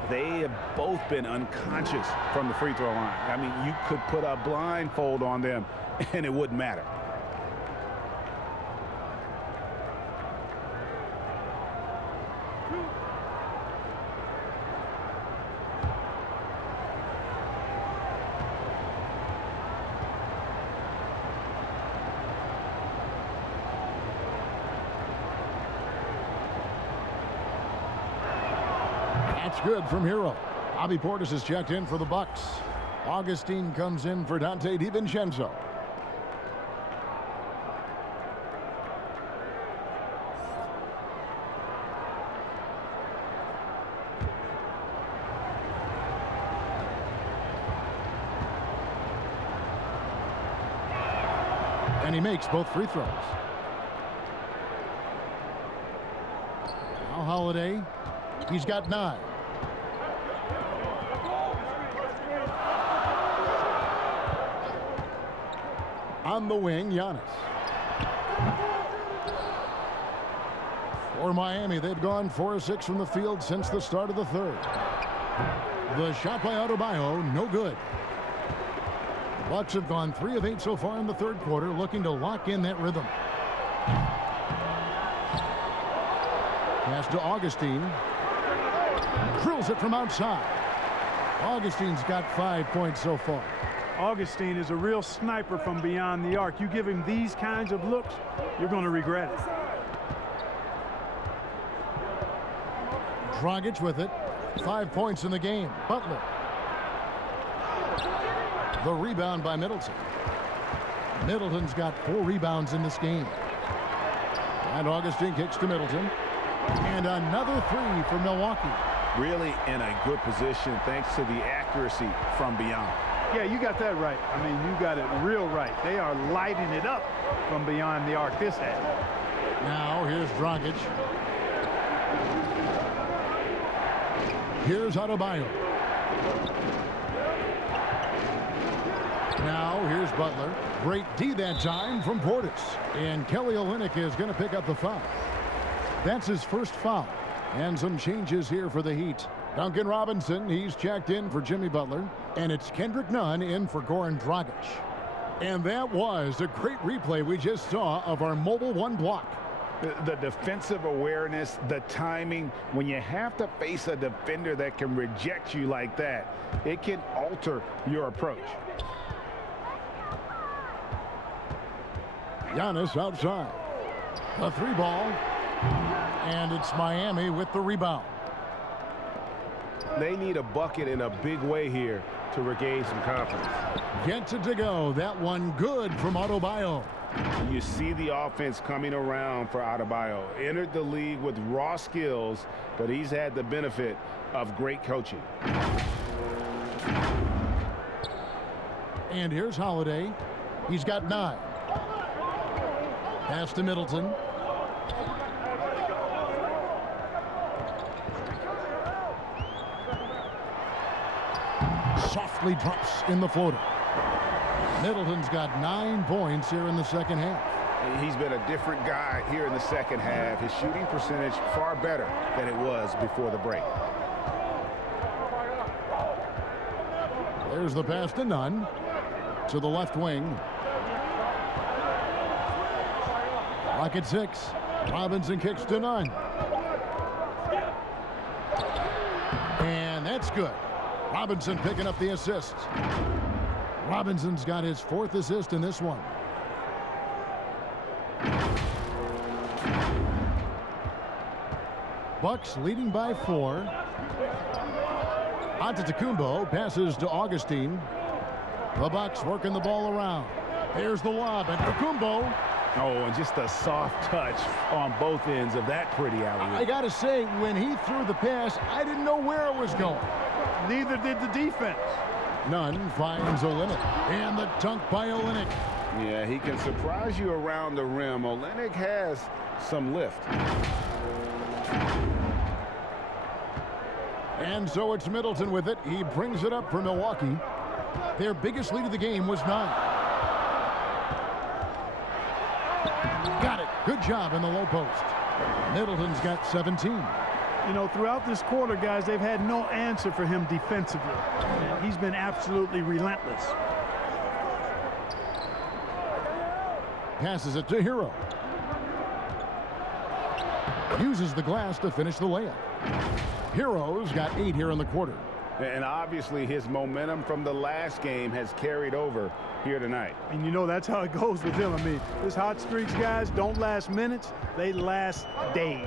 They have both been unconscious from the free throw line. I mean, you could put a blindfold on them and it wouldn't matter. That's good from Hero. Bobby Portis is checked in for the Bucks. Augustine comes in for Dante DiVincenzo. And he makes both free throws. Now Holiday. He's got 9. On the wing, Giannis. For Miami, they've gone 4 of 6 from the field since the start of the third. The shot by Adebayo, no good. Bucks have gone 3 of 8 so far in the third quarter, looking to lock in that rhythm. Pass to Augustine. Drills it from outside. Augustine's got 5 points so far. Augustine is a real sniper from beyond the arc. You give him these kinds of looks, you're going to regret it. Dragic with it. 5 points in the game. Butler. The rebound by Middleton. Middleton's got 4 rebounds in this game. And Augustine kicks to Middleton. And another 3 for Milwaukee. Really in a good position thanks to the accuracy from beyond. Yeah, you got that right. I mean, you got it real right. They are lighting it up from beyond the arc this half. Now, here's Dragic. Here's Adebayo. Now, here's Butler. Great D that time from Portis. And Kelly Olynyk is going to pick up the foul. That's his first foul. And some changes here for the Heat. Duncan Robinson, he's checked in for Jimmy Butler. And it's Kendrick Nunn in for Goran Dragic. And that was a great replay we just saw of our Mobile One block. The defensive awareness, the timing, when you have to face a defender that can reject you like that, it can alter your approach. Giannis outside. A 3 ball. And it's Miami with the rebound. They need a bucket in a big way here to regain some confidence. Gets it to go. That one good from Adebayo. You see the offense coming around for Adebayo. Entered the league with raw skills, but he's had the benefit of great coaching. And here's Holiday. He's got 9. Pass to Middleton. Softly drops in the floater. Middleton's got 9 points here in the second half. He's been a different guy here in the second half. His shooting percentage far better than it was before the break. There's the pass to Nunn. To the left wing. Clock at 6. Robinson kicks to Nunn. And that's good. Robinson picking up the assist. Robinson's got his 4th assist in this one. Bucks leading by 4. Antetokounmpo passes to Augustine. The Bucks working the ball around. Here's the lob at Antetokounmpo. Oh, and just a soft touch on both ends of that pretty alley-oop. I got to say, when he threw the pass, I didn't know where it was going. Neither did the defense. Nunn finds Olynyk. And the dunk by Olynyk. Yeah, he can surprise you around the rim. Olynyk has some lift. And so it's Middleton with it. He brings it up for Milwaukee. Their biggest lead of the game was 9. Got it. Good job in the low post. Middleton's got 17. You know, throughout this quarter, guys, they've had no answer for him defensively. And he's been absolutely relentless. Passes it to Hero. Uses the glass to finish the layup. Hero's got 8 here in the quarter. And obviously his momentum from the last game has carried over here tonight. And you know that's how it goes with him. I mean, his hot streaks, guys, don't last minutes. They last days.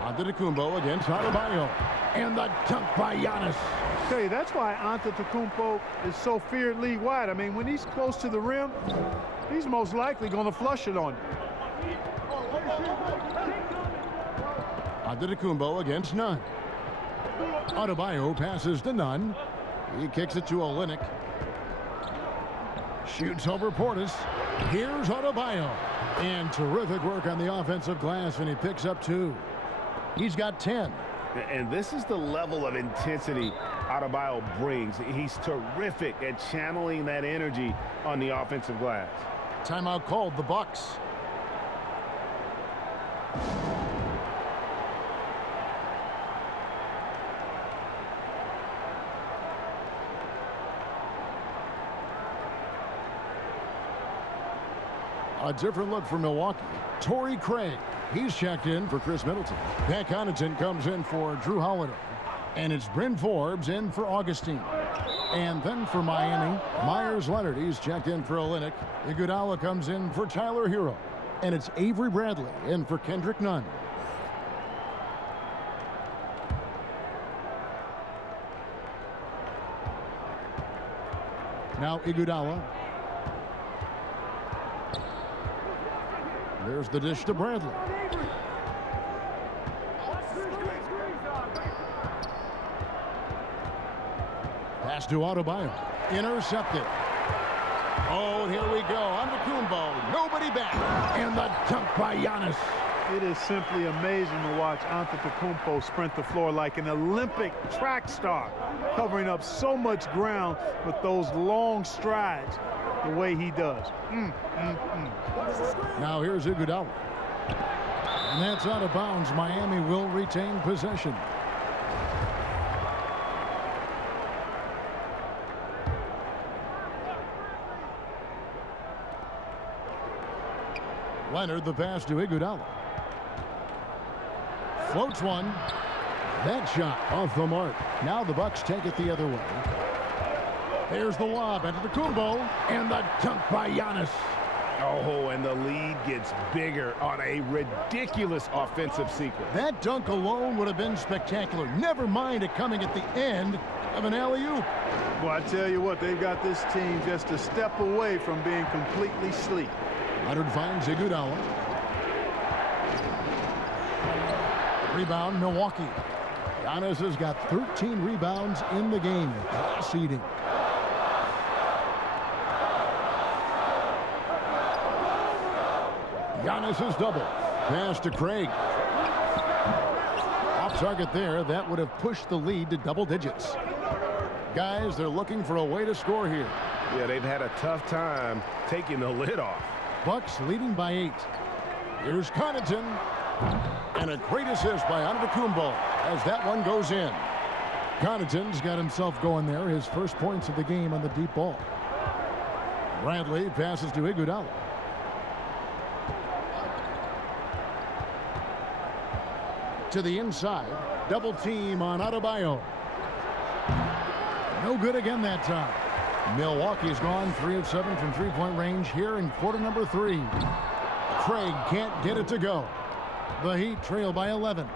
Antetokounmpo against Adebayo. And the dunk by Giannis. I tell you, that's why Antetokounmpo is so feared league-wide. I mean, when he's close to the rim, he's most likely going to flush it on you. Antetokounmpo against Nunn. Adebayo passes to Nunn. He kicks it to Olynyk. Shoots over Portis. Here's Adebayo. And terrific work on the offensive glass, and he picks up 2. He's got 10. And this is the level of intensity Adebayo brings. He's terrific at channeling that energy on the offensive glass. Timeout called, the Bucks. A different look for Milwaukee. Torrey Craig. He's checked in for Chris Middleton. Pat Connaughton comes in for Drew Holiday. And it's Bryn Forbes in for Augustine. And then for Miami, Myers Leonard. He's checked in for Olynyk. Iguodala comes in for Tyler Hero. And it's Avery Bradley in for Kendrick Nunn. Now Iguodala. There's the dish to Bradley. Pass to Adebayo. Intercepted. Oh, and here we go. Antetokounmpo. Nobody back. And the dunk by Giannis. It is simply amazing to watch Antetokounmpo sprint the floor like an Olympic track star, covering up so much ground with those long strides the way he does. Now here's Iguodala. And that's out of bounds. Miami will retain possession. Leonard, the pass to Iguodala. Floats one. That shot off the mark. Now the Bucks take it the other way. There's the lob into the Antetokounmpo, and the dunk by Giannis. Oh, and the lead gets bigger on a ridiculous offensive sequence. That dunk alone would have been spectacular. Never mind it coming at the end of an alley-oop. Well, I tell you what, they've got this team just a step away from being completely sleek. Leonard finds Iguodala. Rebound, Milwaukee. Giannis has got 13 rebounds in the game. Seeding. Giannis is double. Pass to Craig. Off target there. That would have pushed the lead to double digits. Guys, they're looking for a way to score here. Yeah, they've had a tough time taking the lid off. Bucks leading by 8. Here's Connaughton. And a great assist by Antetokounmpo as that one goes in. Connaughton's got himself going there. His first points of the game on the deep ball. Bradley passes to Iguodala. To the inside. Double team on Adebayo. No good again that time. Milwaukee's gone 3 of 7 from three-point range here in quarter number 3. Craig can't get it to go. The Heat trail by 11.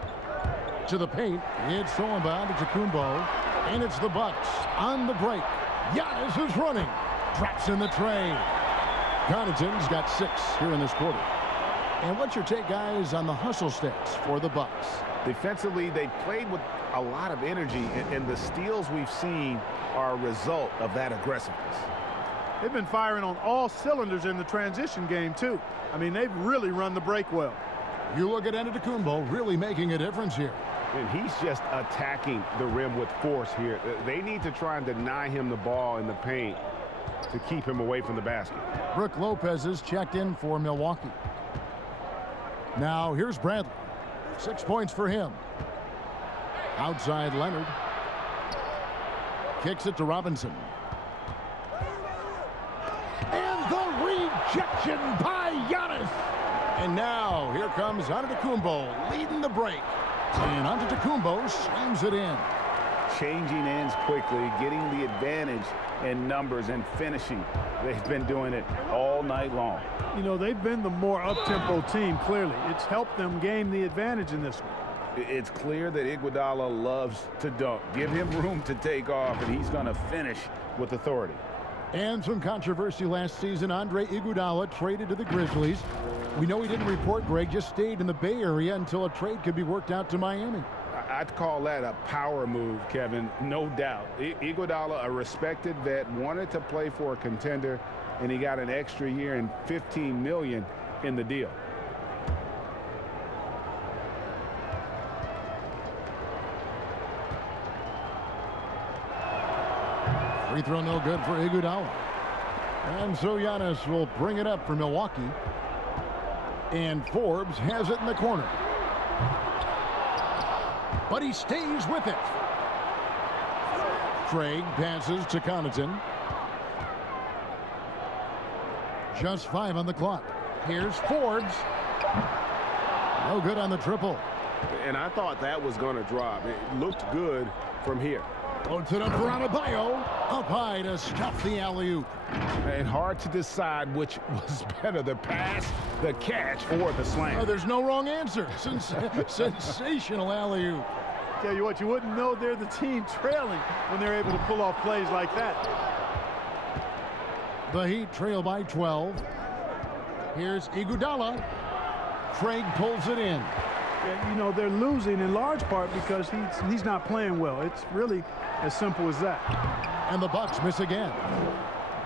To the paint, it's Solenbaum to Antetokounmpo, and it's the Bucks on the break. Giannis is running. Drops in the tray. Connaughton's got 6 here in this quarter. And what's your take, guys, on the hustle stats for the Bucks? Defensively, they played with a lot of energy, and the steals we've seen are a result of that aggressiveness. They've been firing on all cylinders in the transition game, too. I mean, they've really run the break well. You look at Antetokounmpo really making a difference here. And he's just attacking the rim with force here. They need to try and deny him the ball in the paint to keep him away from the basket. Brook Lopez is checked in for Milwaukee. Now here's Bradley. 6 points for him. Outside Leonard. Kicks it to Robinson. And the rejection by Giannis. And now here comes Antetokounmpo leading the break. And Antetokounmpo slams it in. Changing ends quickly, getting the advantage in numbers and finishing. They've been doing it all night long. You know, they've been the more up-tempo team, clearly. It's helped them gain the advantage in this one. It's clear that Iguodala loves to dunk. Give him room to take off, and he's going to finish with authority. And some controversy last season. Andre Iguodala traded to the Grizzlies. We know he didn't report, Greg, just stayed in the Bay Area until a trade could be worked out to Miami. I'd call that a power move, Kevin, no doubt. Iguodala, a respected vet, wanted to play for a contender, and he got an extra year and $15 million in the deal. Free throw no good for Iguodala. And so Giannis will bring it up for Milwaukee. And Forbes has it in the corner. But he stays with it. Craig passes to Connaughton. Just 5 on the clock. Here's Forbes. No good on the triple. And I thought that was going to drop. It looked good from here. Loads it up for Adebayo. Up high to stuff the alley-oop. And hard to decide which was better, the pass, the catch, or the slam. Oh, there's no wrong answer. Sensational alley-oop. Tell you what, you wouldn't know they're the team trailing when they're able to pull off plays like that. The Heat trail by 12. Here's Iguodala. Craig pulls it in. And, you know, they're losing in large part because he's not playing well. It's really as simple as that. And the Bucks miss again.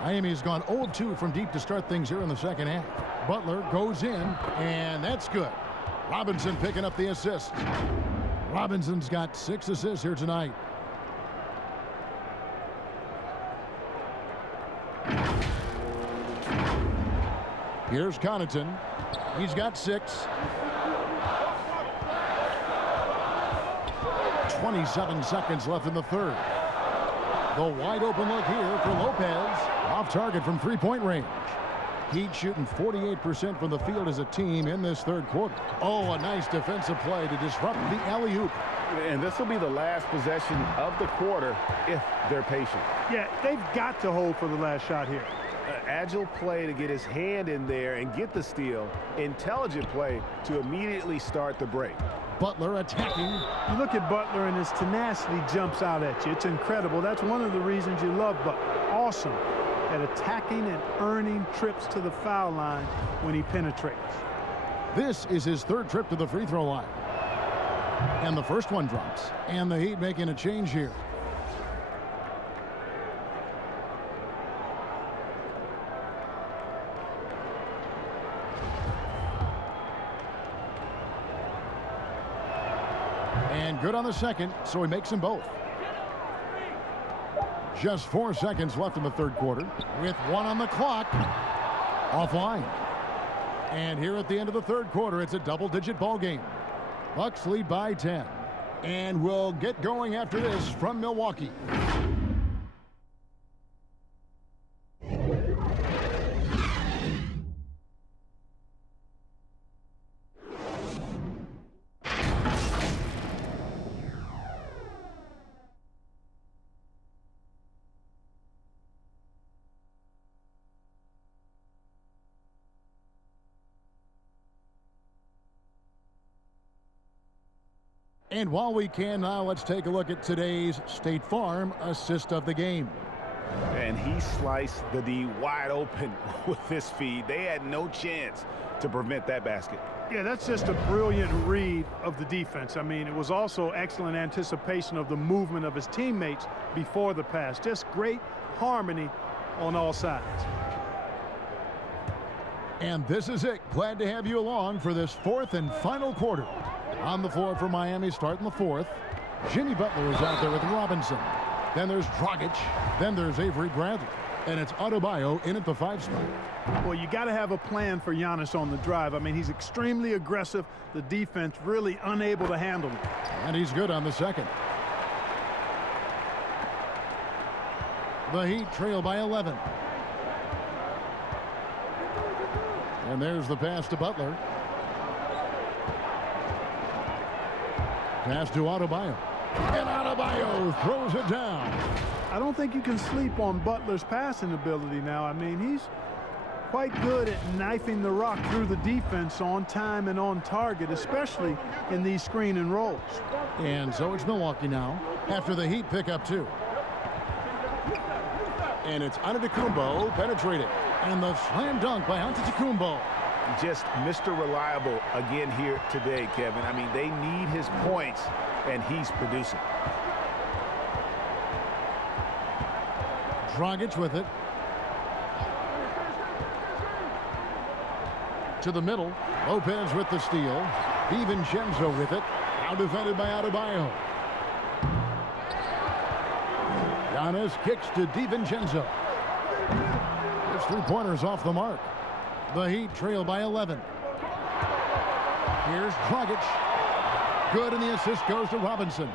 Miami's gone 0-2 from deep to start things here in the second half. Butler goes in, and that's good. Robinson picking up the assists. Robinson's got 6 assists here tonight. Here's Connaughton. He's got 6. 27 seconds left in the third. The wide open look here for Lopez. Off target from three-point range. Heat shooting 48% from the field as a team in this third quarter. Oh, a nice defensive play to disrupt the alley-oop. And this will be the last possession of the quarter if they're patient. Yeah, they've got to hold for the last shot here. Agile play to get his hand in there and get the steal. Intelligent play to immediately start the break. Butler attacking. You look at Butler and his tenacity jumps out at you. It's incredible. That's one of the reasons you love Butler. Awesome at attacking and earning trips to the foul line when he penetrates. This is his third trip to the free throw line. And the first one drops. And the Heat making a change here. And good on the second, so he makes them both. Just 4 seconds left in the third quarter with 1 on the clock. Offline. And here at the end of the third quarter, it's a double-digit ball game. Bucks lead by 10. And we'll get going after this from Milwaukee. And while we can now, let's take a look at today's State Farm assist of the game. And he sliced the D wide open with this feed. They had no chance to prevent that basket. Yeah, that's just a brilliant read of the defense. I mean, it was also excellent anticipation of the movement of his teammates before the pass. Just great harmony on all sides. And this is it. Glad to have you along for this fourth and final quarter. On the floor for Miami starting the fourth. Jimmy Butler is out there with Robinson. Then there's Dragic. Then there's Avery Bradley. And it's Adebayo in at the 5 spot. Well, you got to have a plan for Giannis on the drive. I mean, he's extremely aggressive. The defense really unable to handle him. And he's good on the second. The Heat trail by 11. And there's the pass to Butler. Pass to Adebayo. And Adebayo throws it down. I don't think you can sleep on Butler's passing ability now. I mean, he's quite good at knifing the rock through the defense on time and on target, especially in these screen and rolls. And so it's Milwaukee now after the Heat pick up 2. And it's Antetokounmpo penetrating. And the slam dunk by Antetokounmpo. Just Mr. Reliable again here today, Kevin. I mean, they need his points, and he's producing. Dragic with it. To the middle. Lopez with the steal. DiVincenzo with it. Now defended by Adebayo. Giannis kicks to DiVincenzo. His 3-pointers off the mark. The Heat trail by 11. Here's Dragic. Good, and the assist goes to Robinson.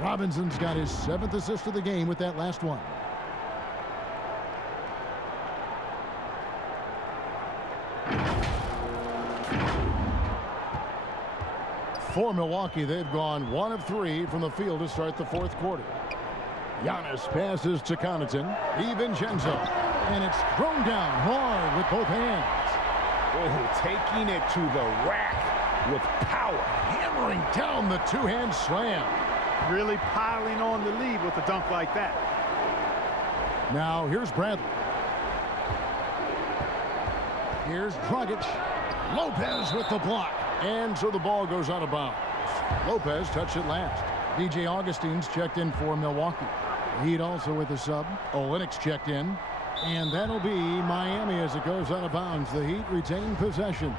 Robinson's got his 7th assist of the game with that last one. For Milwaukee, they've gone 1 of 3 from the field to start the 4th quarter. Giannis passes to Connaughton. DiVincenzo. And it's thrown down hard with both hands. Oh, taking it to the rack with power. Hammering down the 2-hand slam. Really piling on the lead with a dunk like that. Now here's Bradley. Here's Dragic. Lopez with the block. And so the ball goes out of bounds. Lopez touched it last. DJ Augustine's checked in for Milwaukee. Heat also with a sub. Olynyk's checked in. And that'll be Miami as it goes out of bounds. The Heat retain possession.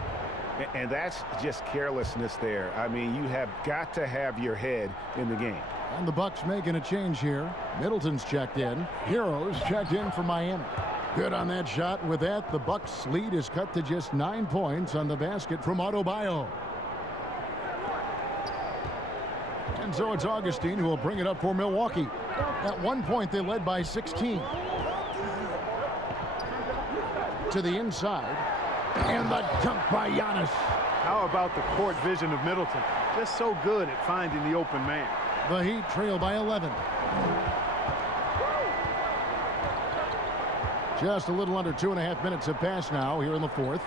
And that's just carelessness there. I mean, you have got to have your head in the game. And the Bucks making a change here. Middleton's checked in. Heroes checked in for Miami. Good on that shot. With that, the Bucks lead is cut to just 9 points on the basket from Adebayo. And so it's Augustine who will bring it up for Milwaukee. At one point, they led by 16. To the inside. And the dunk by Giannis. How about the court vision of Middleton? Just so good at finding the open man. The Heat trail by 11. Just a little under 2.5 minutes have passed now here in the 4th.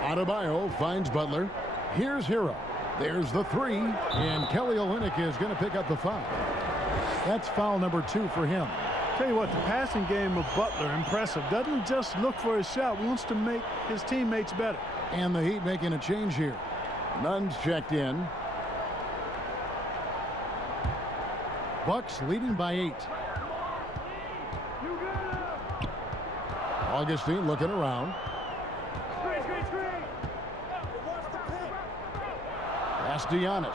Adebayo finds Butler. Here's Hero. There's the 3. And Kelly Olynyk is going to pick up the foul. That's foul number 2 for him. Tell you what, the passing game of Butler, impressive. Doesn't just look for a shot, wants to make his teammates better. And the Heat making a change here. Nunn's checked in. Bucks leading by 8. Augustine looking around. Pass to Giannis.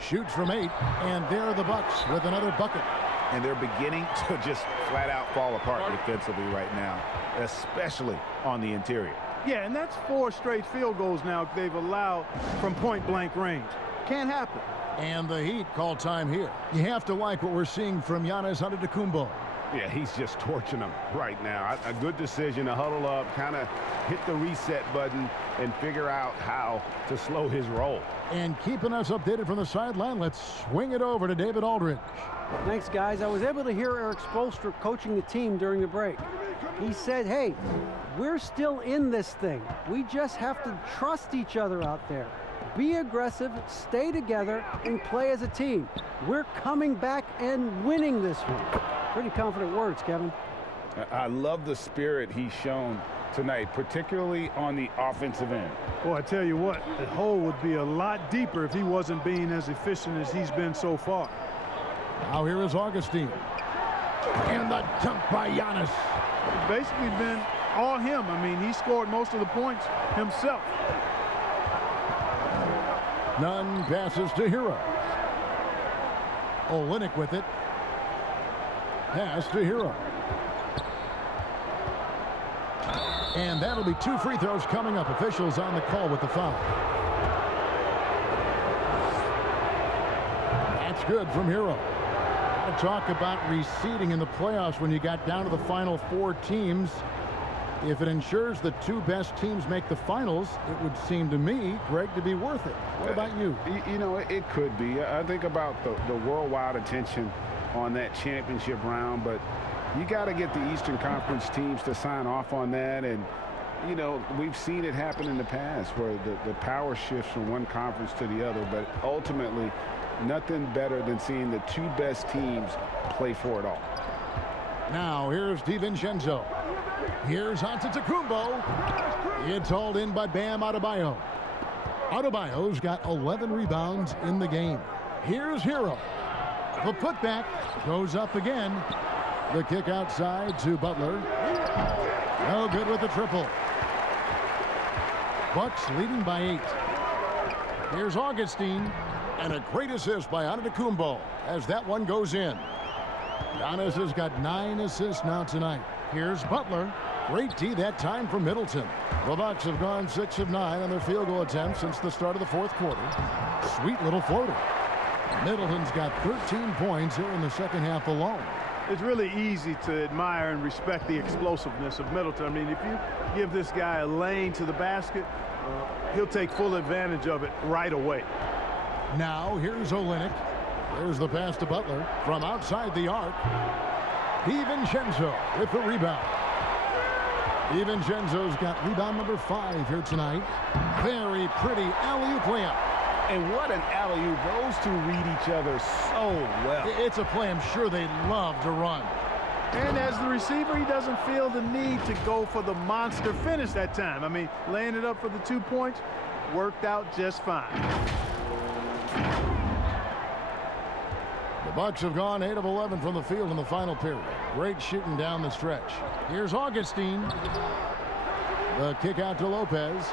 Shoots from 8, and there are the Bucks with another bucket. And they're beginning to just flat out fall apart defensively right now, especially on the interior. Yeah, and that's 4 straight field goals now they've allowed from point-blank range. Can't happen. And the Heat call time here. You have to like what we're seeing from Giannis Antetokounmpo. Yeah, he's just torching them right now. A good decision to huddle up, kind of hit the reset button, and figure out how to slow his roll. And keeping us updated from the sideline, let's swing it over to David Aldridge. Thanks, guys. I was able to hear Eric Spoelstra coaching the team during the break. He said, hey, we're still in this thing. We just have to trust each other out there. Be aggressive, stay together, and play as a team. We're coming back and winning this one. Pretty confident words, Kevin. I love the spirit he's shown tonight, particularly on the offensive end. Boy, I tell you what, the hole would be a lot deeper if he wasn't being as efficient as he's been so far. Now here is Augustine. And the dunk by Giannis. It's basically been all him. I mean, he scored most of the points himself. Nunn passes to Hero. Olynyk with it. Pass to Hero. And that'll be 2 free throws coming up. Officials on the call with the foul. That's good from Hero. Talk about receding in the playoffs when you got down to the final 4 teams. If it ensures the 2 best teams make the finals, it would seem to me, Greg, to be worth it. What about you? You know, it could be. I think about the worldwide attention on that championship round, but you got to get the Eastern Conference teams to sign off on that. And, you know, we've seen it happen in the past where the power shifts from one conference to the other, but ultimately nothing better than seeing the 2 best teams play for it all. Now here's DiVincenzo. Here's Antetokounmpo. It's hauled in by Bam Adebayo. Adebayo's got 11 rebounds in the game. Here's Hero. The putback goes up again. The kick outside to Butler. No good with the triple. Bucks leading by 8. Here's Augustine. And a great assist by Antetokounmpo as that one goes in. Giannis has got 9 assists now tonight. Here's Butler. Great D that time from Middleton. The Bucks have gone 6 of 9 on their field goal attempts since the start of the 4th quarter. Sweet little floater. Middleton's got 13 points here in the second half alone. It's really easy to admire and respect the explosiveness of Middleton. I mean, if you give this guy a lane to the basket, he'll take full advantage of it right away. Now here's Olynyk. There's the pass to Butler from outside the arc. DiVincenzo with the rebound. DiVincenzo's got rebound number 5 here tonight. Very pretty alley-oop layup. And what an alley-oop. Those 2 read each other so well. It's a play I'm sure they love to run. And as the receiver, he doesn't feel the need to go for the monster finish that time. I mean, laying it up for the 2 points worked out just fine. The Bucks have gone 8 of 11 from the field in the final period. Great shooting down the stretch. Here's Augustine. The kick out to Lopez.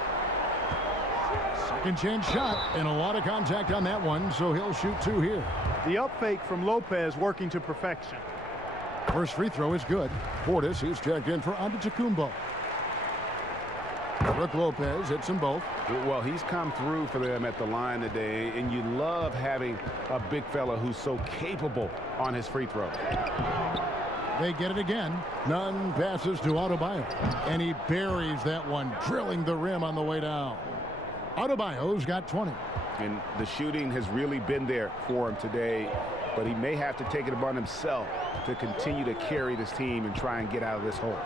Second chance shot, and a lot of contact on that one, so he'll shoot 2 here. The up fake from Lopez working to perfection. First free throw is good. Portis, he's checked in for Antetokounmpo. Brook Lopez hits them both. Well, he's come through for them at the line today, and you love having a big fella who's so capable on his free throw. They get it again. Nunn passes to Adebayo, and he buries that one, drilling the rim on the way down. Adebayo's got 20. And the shooting has really been there for him today, but he may have to take it upon himself to continue to carry this team and try and get out of this hole.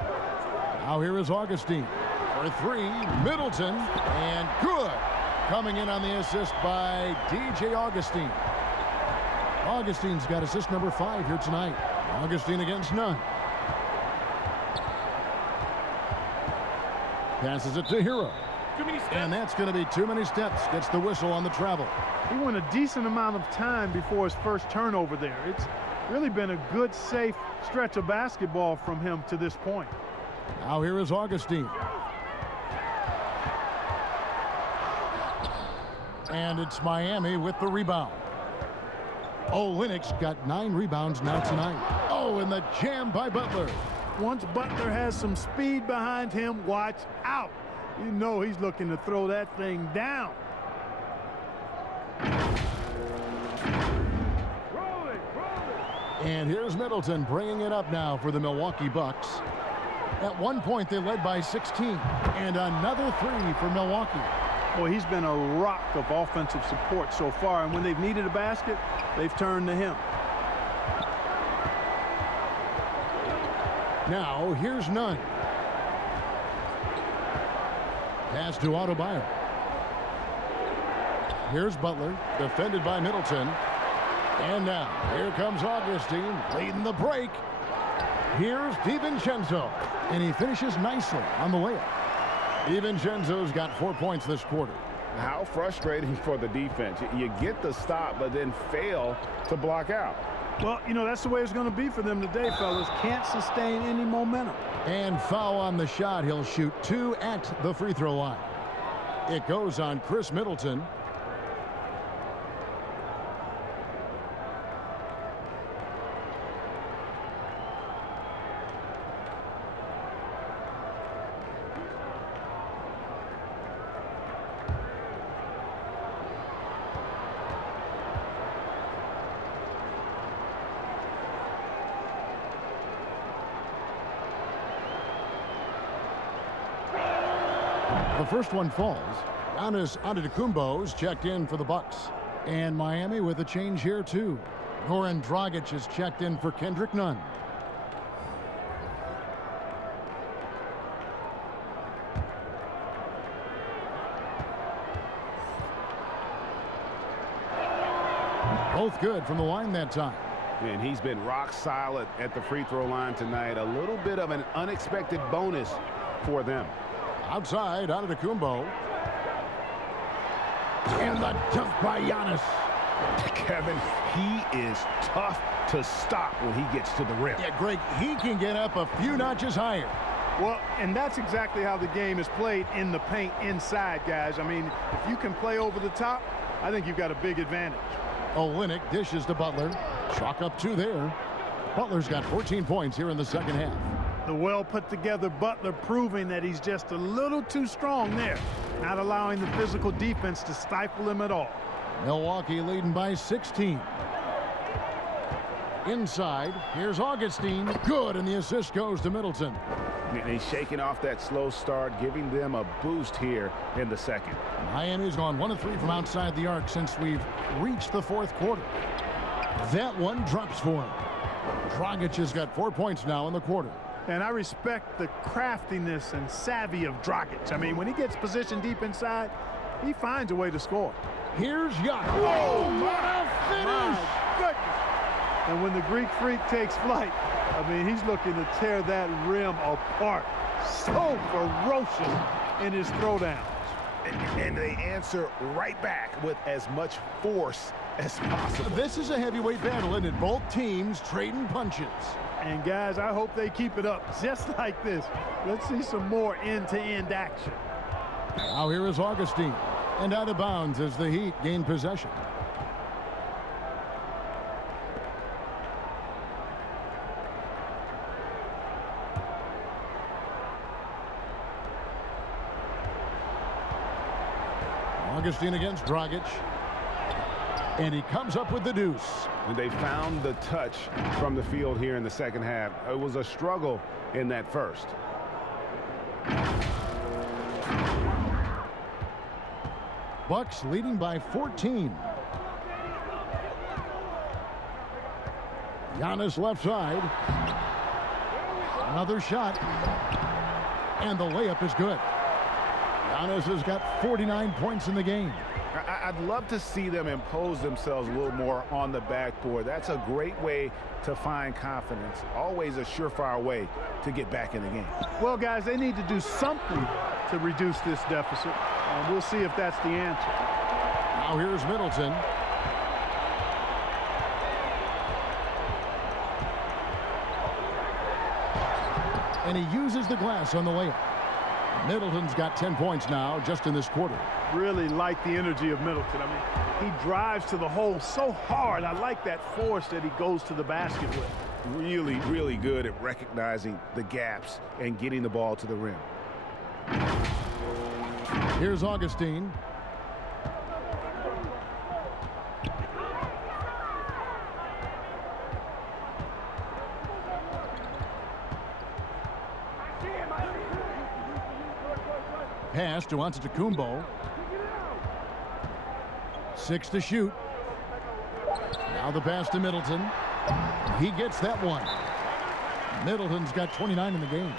Now here is Augustine. For 3, Middleton, and good. Coming in on the assist by DJ Augustine. Augustine's got assist number 5 here tonight. Augustine against Nunn. Passes it to Hero. And that's going to be too many steps. Gets the whistle on the travel. He went a decent amount of time before his first turnover there. It's really been a good, safe stretch of basketball from him to this point. Now here is Augustine. And it's Miami with the rebound. Olynyk's got 9 rebounds now tonight. Oh, and the jam by Butler. Once Butler has some speed behind him, watch out. You know he's looking to throw that thing down. And here's Middleton bringing it up now for the Milwaukee Bucks. At one point, they led by 16. And another 3 for Milwaukee. Boy, he's been a rock of offensive support so far, and when they've needed a basket, they've turned to him. Now, here's Nunn. Pass to Adebayo. Here's Butler, defended by Middleton. And now, here comes Augustine, leading the break. Here's DiVincenzo, and he finishes nicely on the layup. DiVincenzo's got 4 points this quarter. How frustrating for the defense. You get the stop, but then fail to block out. Well, you know, that's the way it's going to be for them today, fellas. Can't sustain any momentum. And foul on the shot. He'll shoot 2 at the free throw line. It goes on Chris Middleton. The first one falls. Giannis Antetokounmpo's checked in for the Bucks. And Miami with a change here, too. Goran Dragic is checked in for Kendrick Nunn. Both good from the line that time. And he's been rock solid at the free throw line tonight. A little bit of an unexpected bonus for them. Outside, Antetokounmpo. And the jump by Giannis. Kevin, he is tough to stop when he gets to the rim. Yeah, Greg, he can get up a few notches higher. Well, and that's exactly how the game is played in the paint inside, guys. I mean, if you can play over the top, I think you've got a big advantage. Olynyk dishes to Butler. Chalk up 2 there. Butler's got 14 points here in the second half. The well put together Butler proving that he's just a little too strong there, not allowing the physical defense to stifle him at all. Milwaukee leading by 16. Inside, here's Augustine. Good, and the assist goes to Middleton. And he's shaking off that slow start, giving them a boost here in the second. Miami's gone 1 of 3 from outside the arc since we've reached the fourth quarter. That one drops for him. Dragic has got 4 points now in the quarter. And I respect the craftiness and savvy of Dragic. I mean, when he gets positioned deep inside, he finds a way to score. Here's Giannis. Whoa, what a finish! My goodness. And when the Greek Freak takes flight, I mean, he's looking to tear that rim apart. So ferocious in his throwdowns. And they answer right back with as much force as possible. This is a heavyweight battle, and both teams trading punches. And guys, I hope they keep it up just like this. Let's see some more end-to-end action. Now here is Augustine. And out of bounds as the Heat gain possession. Augustine against Dragic. And he comes up with the deuce. And they found the touch from the field here in the second half. It was a struggle in that first. Bucks leading by 14. Giannis left side. Another shot. And the layup is good. Giannis has got 49 points in the game. I'd love to see them impose themselves a little more on the backboard. That's a great way to find confidence. Always a surefire way to get back in the game. Well, guys, they need to do something to reduce this deficit. And we'll see if that's the answer. Now here's Middleton. And he uses the glass on the layup. Middleton's got 10 points now just in this quarter. Really like the energy of Middleton. I mean, he drives to the hole so hard. I like that force that he goes to the basket with. Really, really good at recognizing the gaps and getting the ball to the rim. Here's Augustine. Pass to Antetokounmpo. 6 to shoot. Now the pass to Middleton. He gets that one. Middleton's got 29 in the game.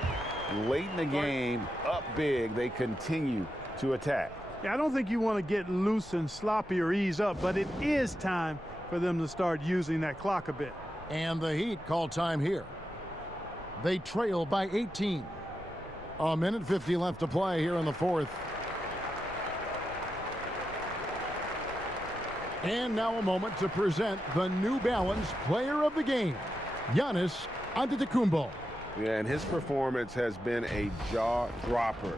Late in the game, up big, they continue to attack. Yeah, I don't think you want to get loose and sloppy or ease up, but it is time for them to start using that clock a bit. And the Heat call time here. They trail by 18. A minute 50 left to play here in the fourth. And now a moment to present the New Balance Player of the Game, Giannis Antetokounmpo. Yeah, and his performance has been a jaw-dropper.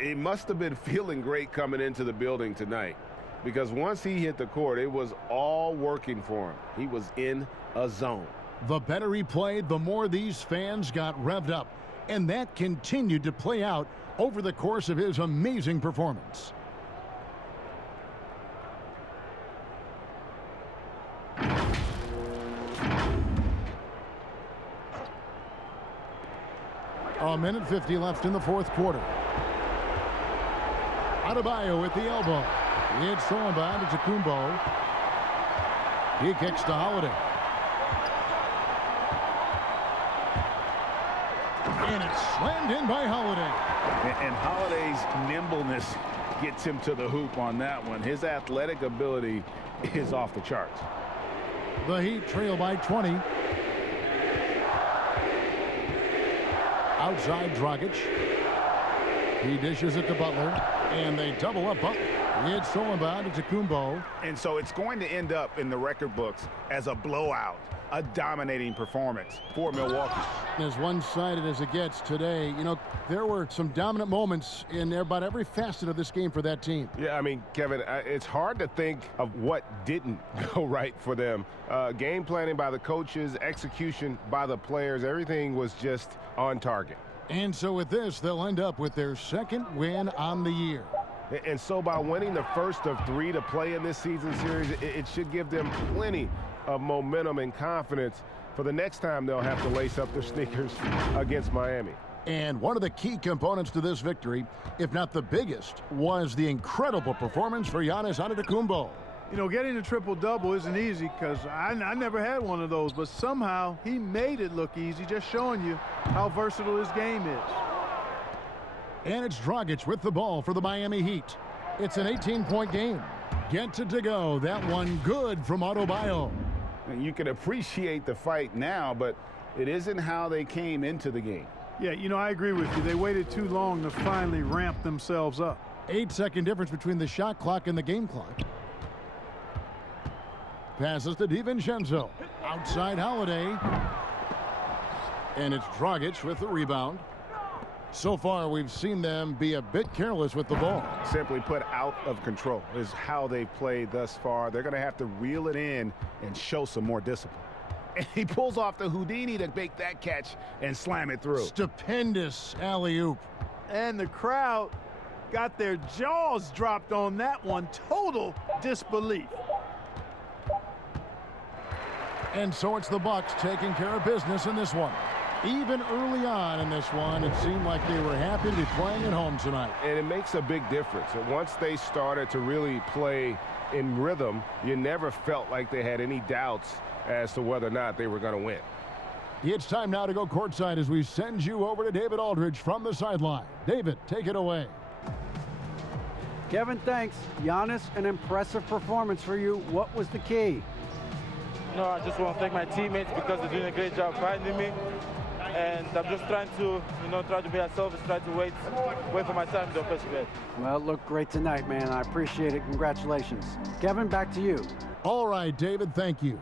He must have been feeling great coming into the building tonight, because once he hit the court, it was all working for him. He was in a zone. The better he played, the more these fans got revved up. And that continued to play out over the course of his amazing performance. A minute 50 left in the fourth quarter. Adebayo with the elbow. It's thrown by to Kumbo. He kicks to Holiday. And it's slammed in by Holiday. And Holiday's nimbleness gets him to the hoop on that one. His athletic ability is off the charts. The Heat trail by 20. Outside Dragic. He dishes it to Butler. And they double up Butler. It's thrown by to Kumbo. And so it's going to end up in the record books as a blowout, a dominating performance for Milwaukee. As one-sided as it gets today, you know, there were some dominant moments in about every facet of this game for that team. Yeah, I mean, Kevin, it's hard to think of what didn't go right for them. Game planning by the coaches, execution by the players, everything was just on target. And so with this, they'll end up with their second win on the year. And so by winning the first of 3 to play in this season series, it should give them plenty of momentum and confidence for the next time they'll have to lace up their sneakers against Miami. And one of the key components to this victory, if not the biggest, was the incredible performance for Giannis Antetokounmpo. You know, getting a triple-double isn't easy because I never had one of those, but somehow he made it look easy, just showing you how versatile his game is. And it's Dragic with the ball for the Miami Heat. It's an 18-point game. Gets it to go. That one good from Adebayo. And you can appreciate the fight now, but it isn't how they came into the game. Yeah, you know, I agree with you. They waited too long to finally ramp themselves up. 8-second difference between the shot clock and the game clock. Passes to DiVincenzo. Outside Holiday. And it's Dragic with the rebound. So far, we've seen them be a bit careless with the ball. Simply put, out of control is how they've played thus far. They're going to have to reel it in and show some more discipline. And he pulls off the Houdini to make that catch and slam it through. Stupendous alley-oop. And the crowd got their jaws dropped on that one. Total disbelief. And so it's the Bucks taking care of business in this one. Even early on in this one, it seemed like they were happy to be playing at home tonight. And it makes a big difference. And once they started to really play in rhythm, you never felt like they had any doubts as to whether or not they were going to win. It's time now to go courtside as we send you over to David Aldridge from the sideline. David, take it away. Kevin, thanks. Giannis, an impressive performance for you. What was the key? No, I just want to thank my teammates because they're doing a great job finding me. And I'm just trying to, try to be myself, try to wait for my time to participate. Well, it looked great tonight, man. I appreciate it. Congratulations. Kevin, back to you. All right, David, thank you.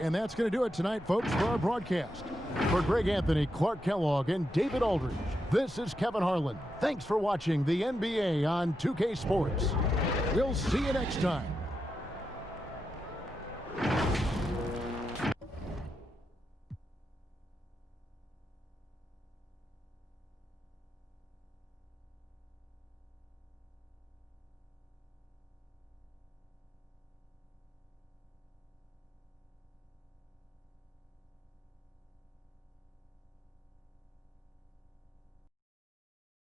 And that's going to do it tonight, folks, for our broadcast. For Greg Anthony, Clark Kellogg, and David Aldridge, this is Kevin Harlan. Thanks for watching the NBA on 2K Sports. We'll see you next time.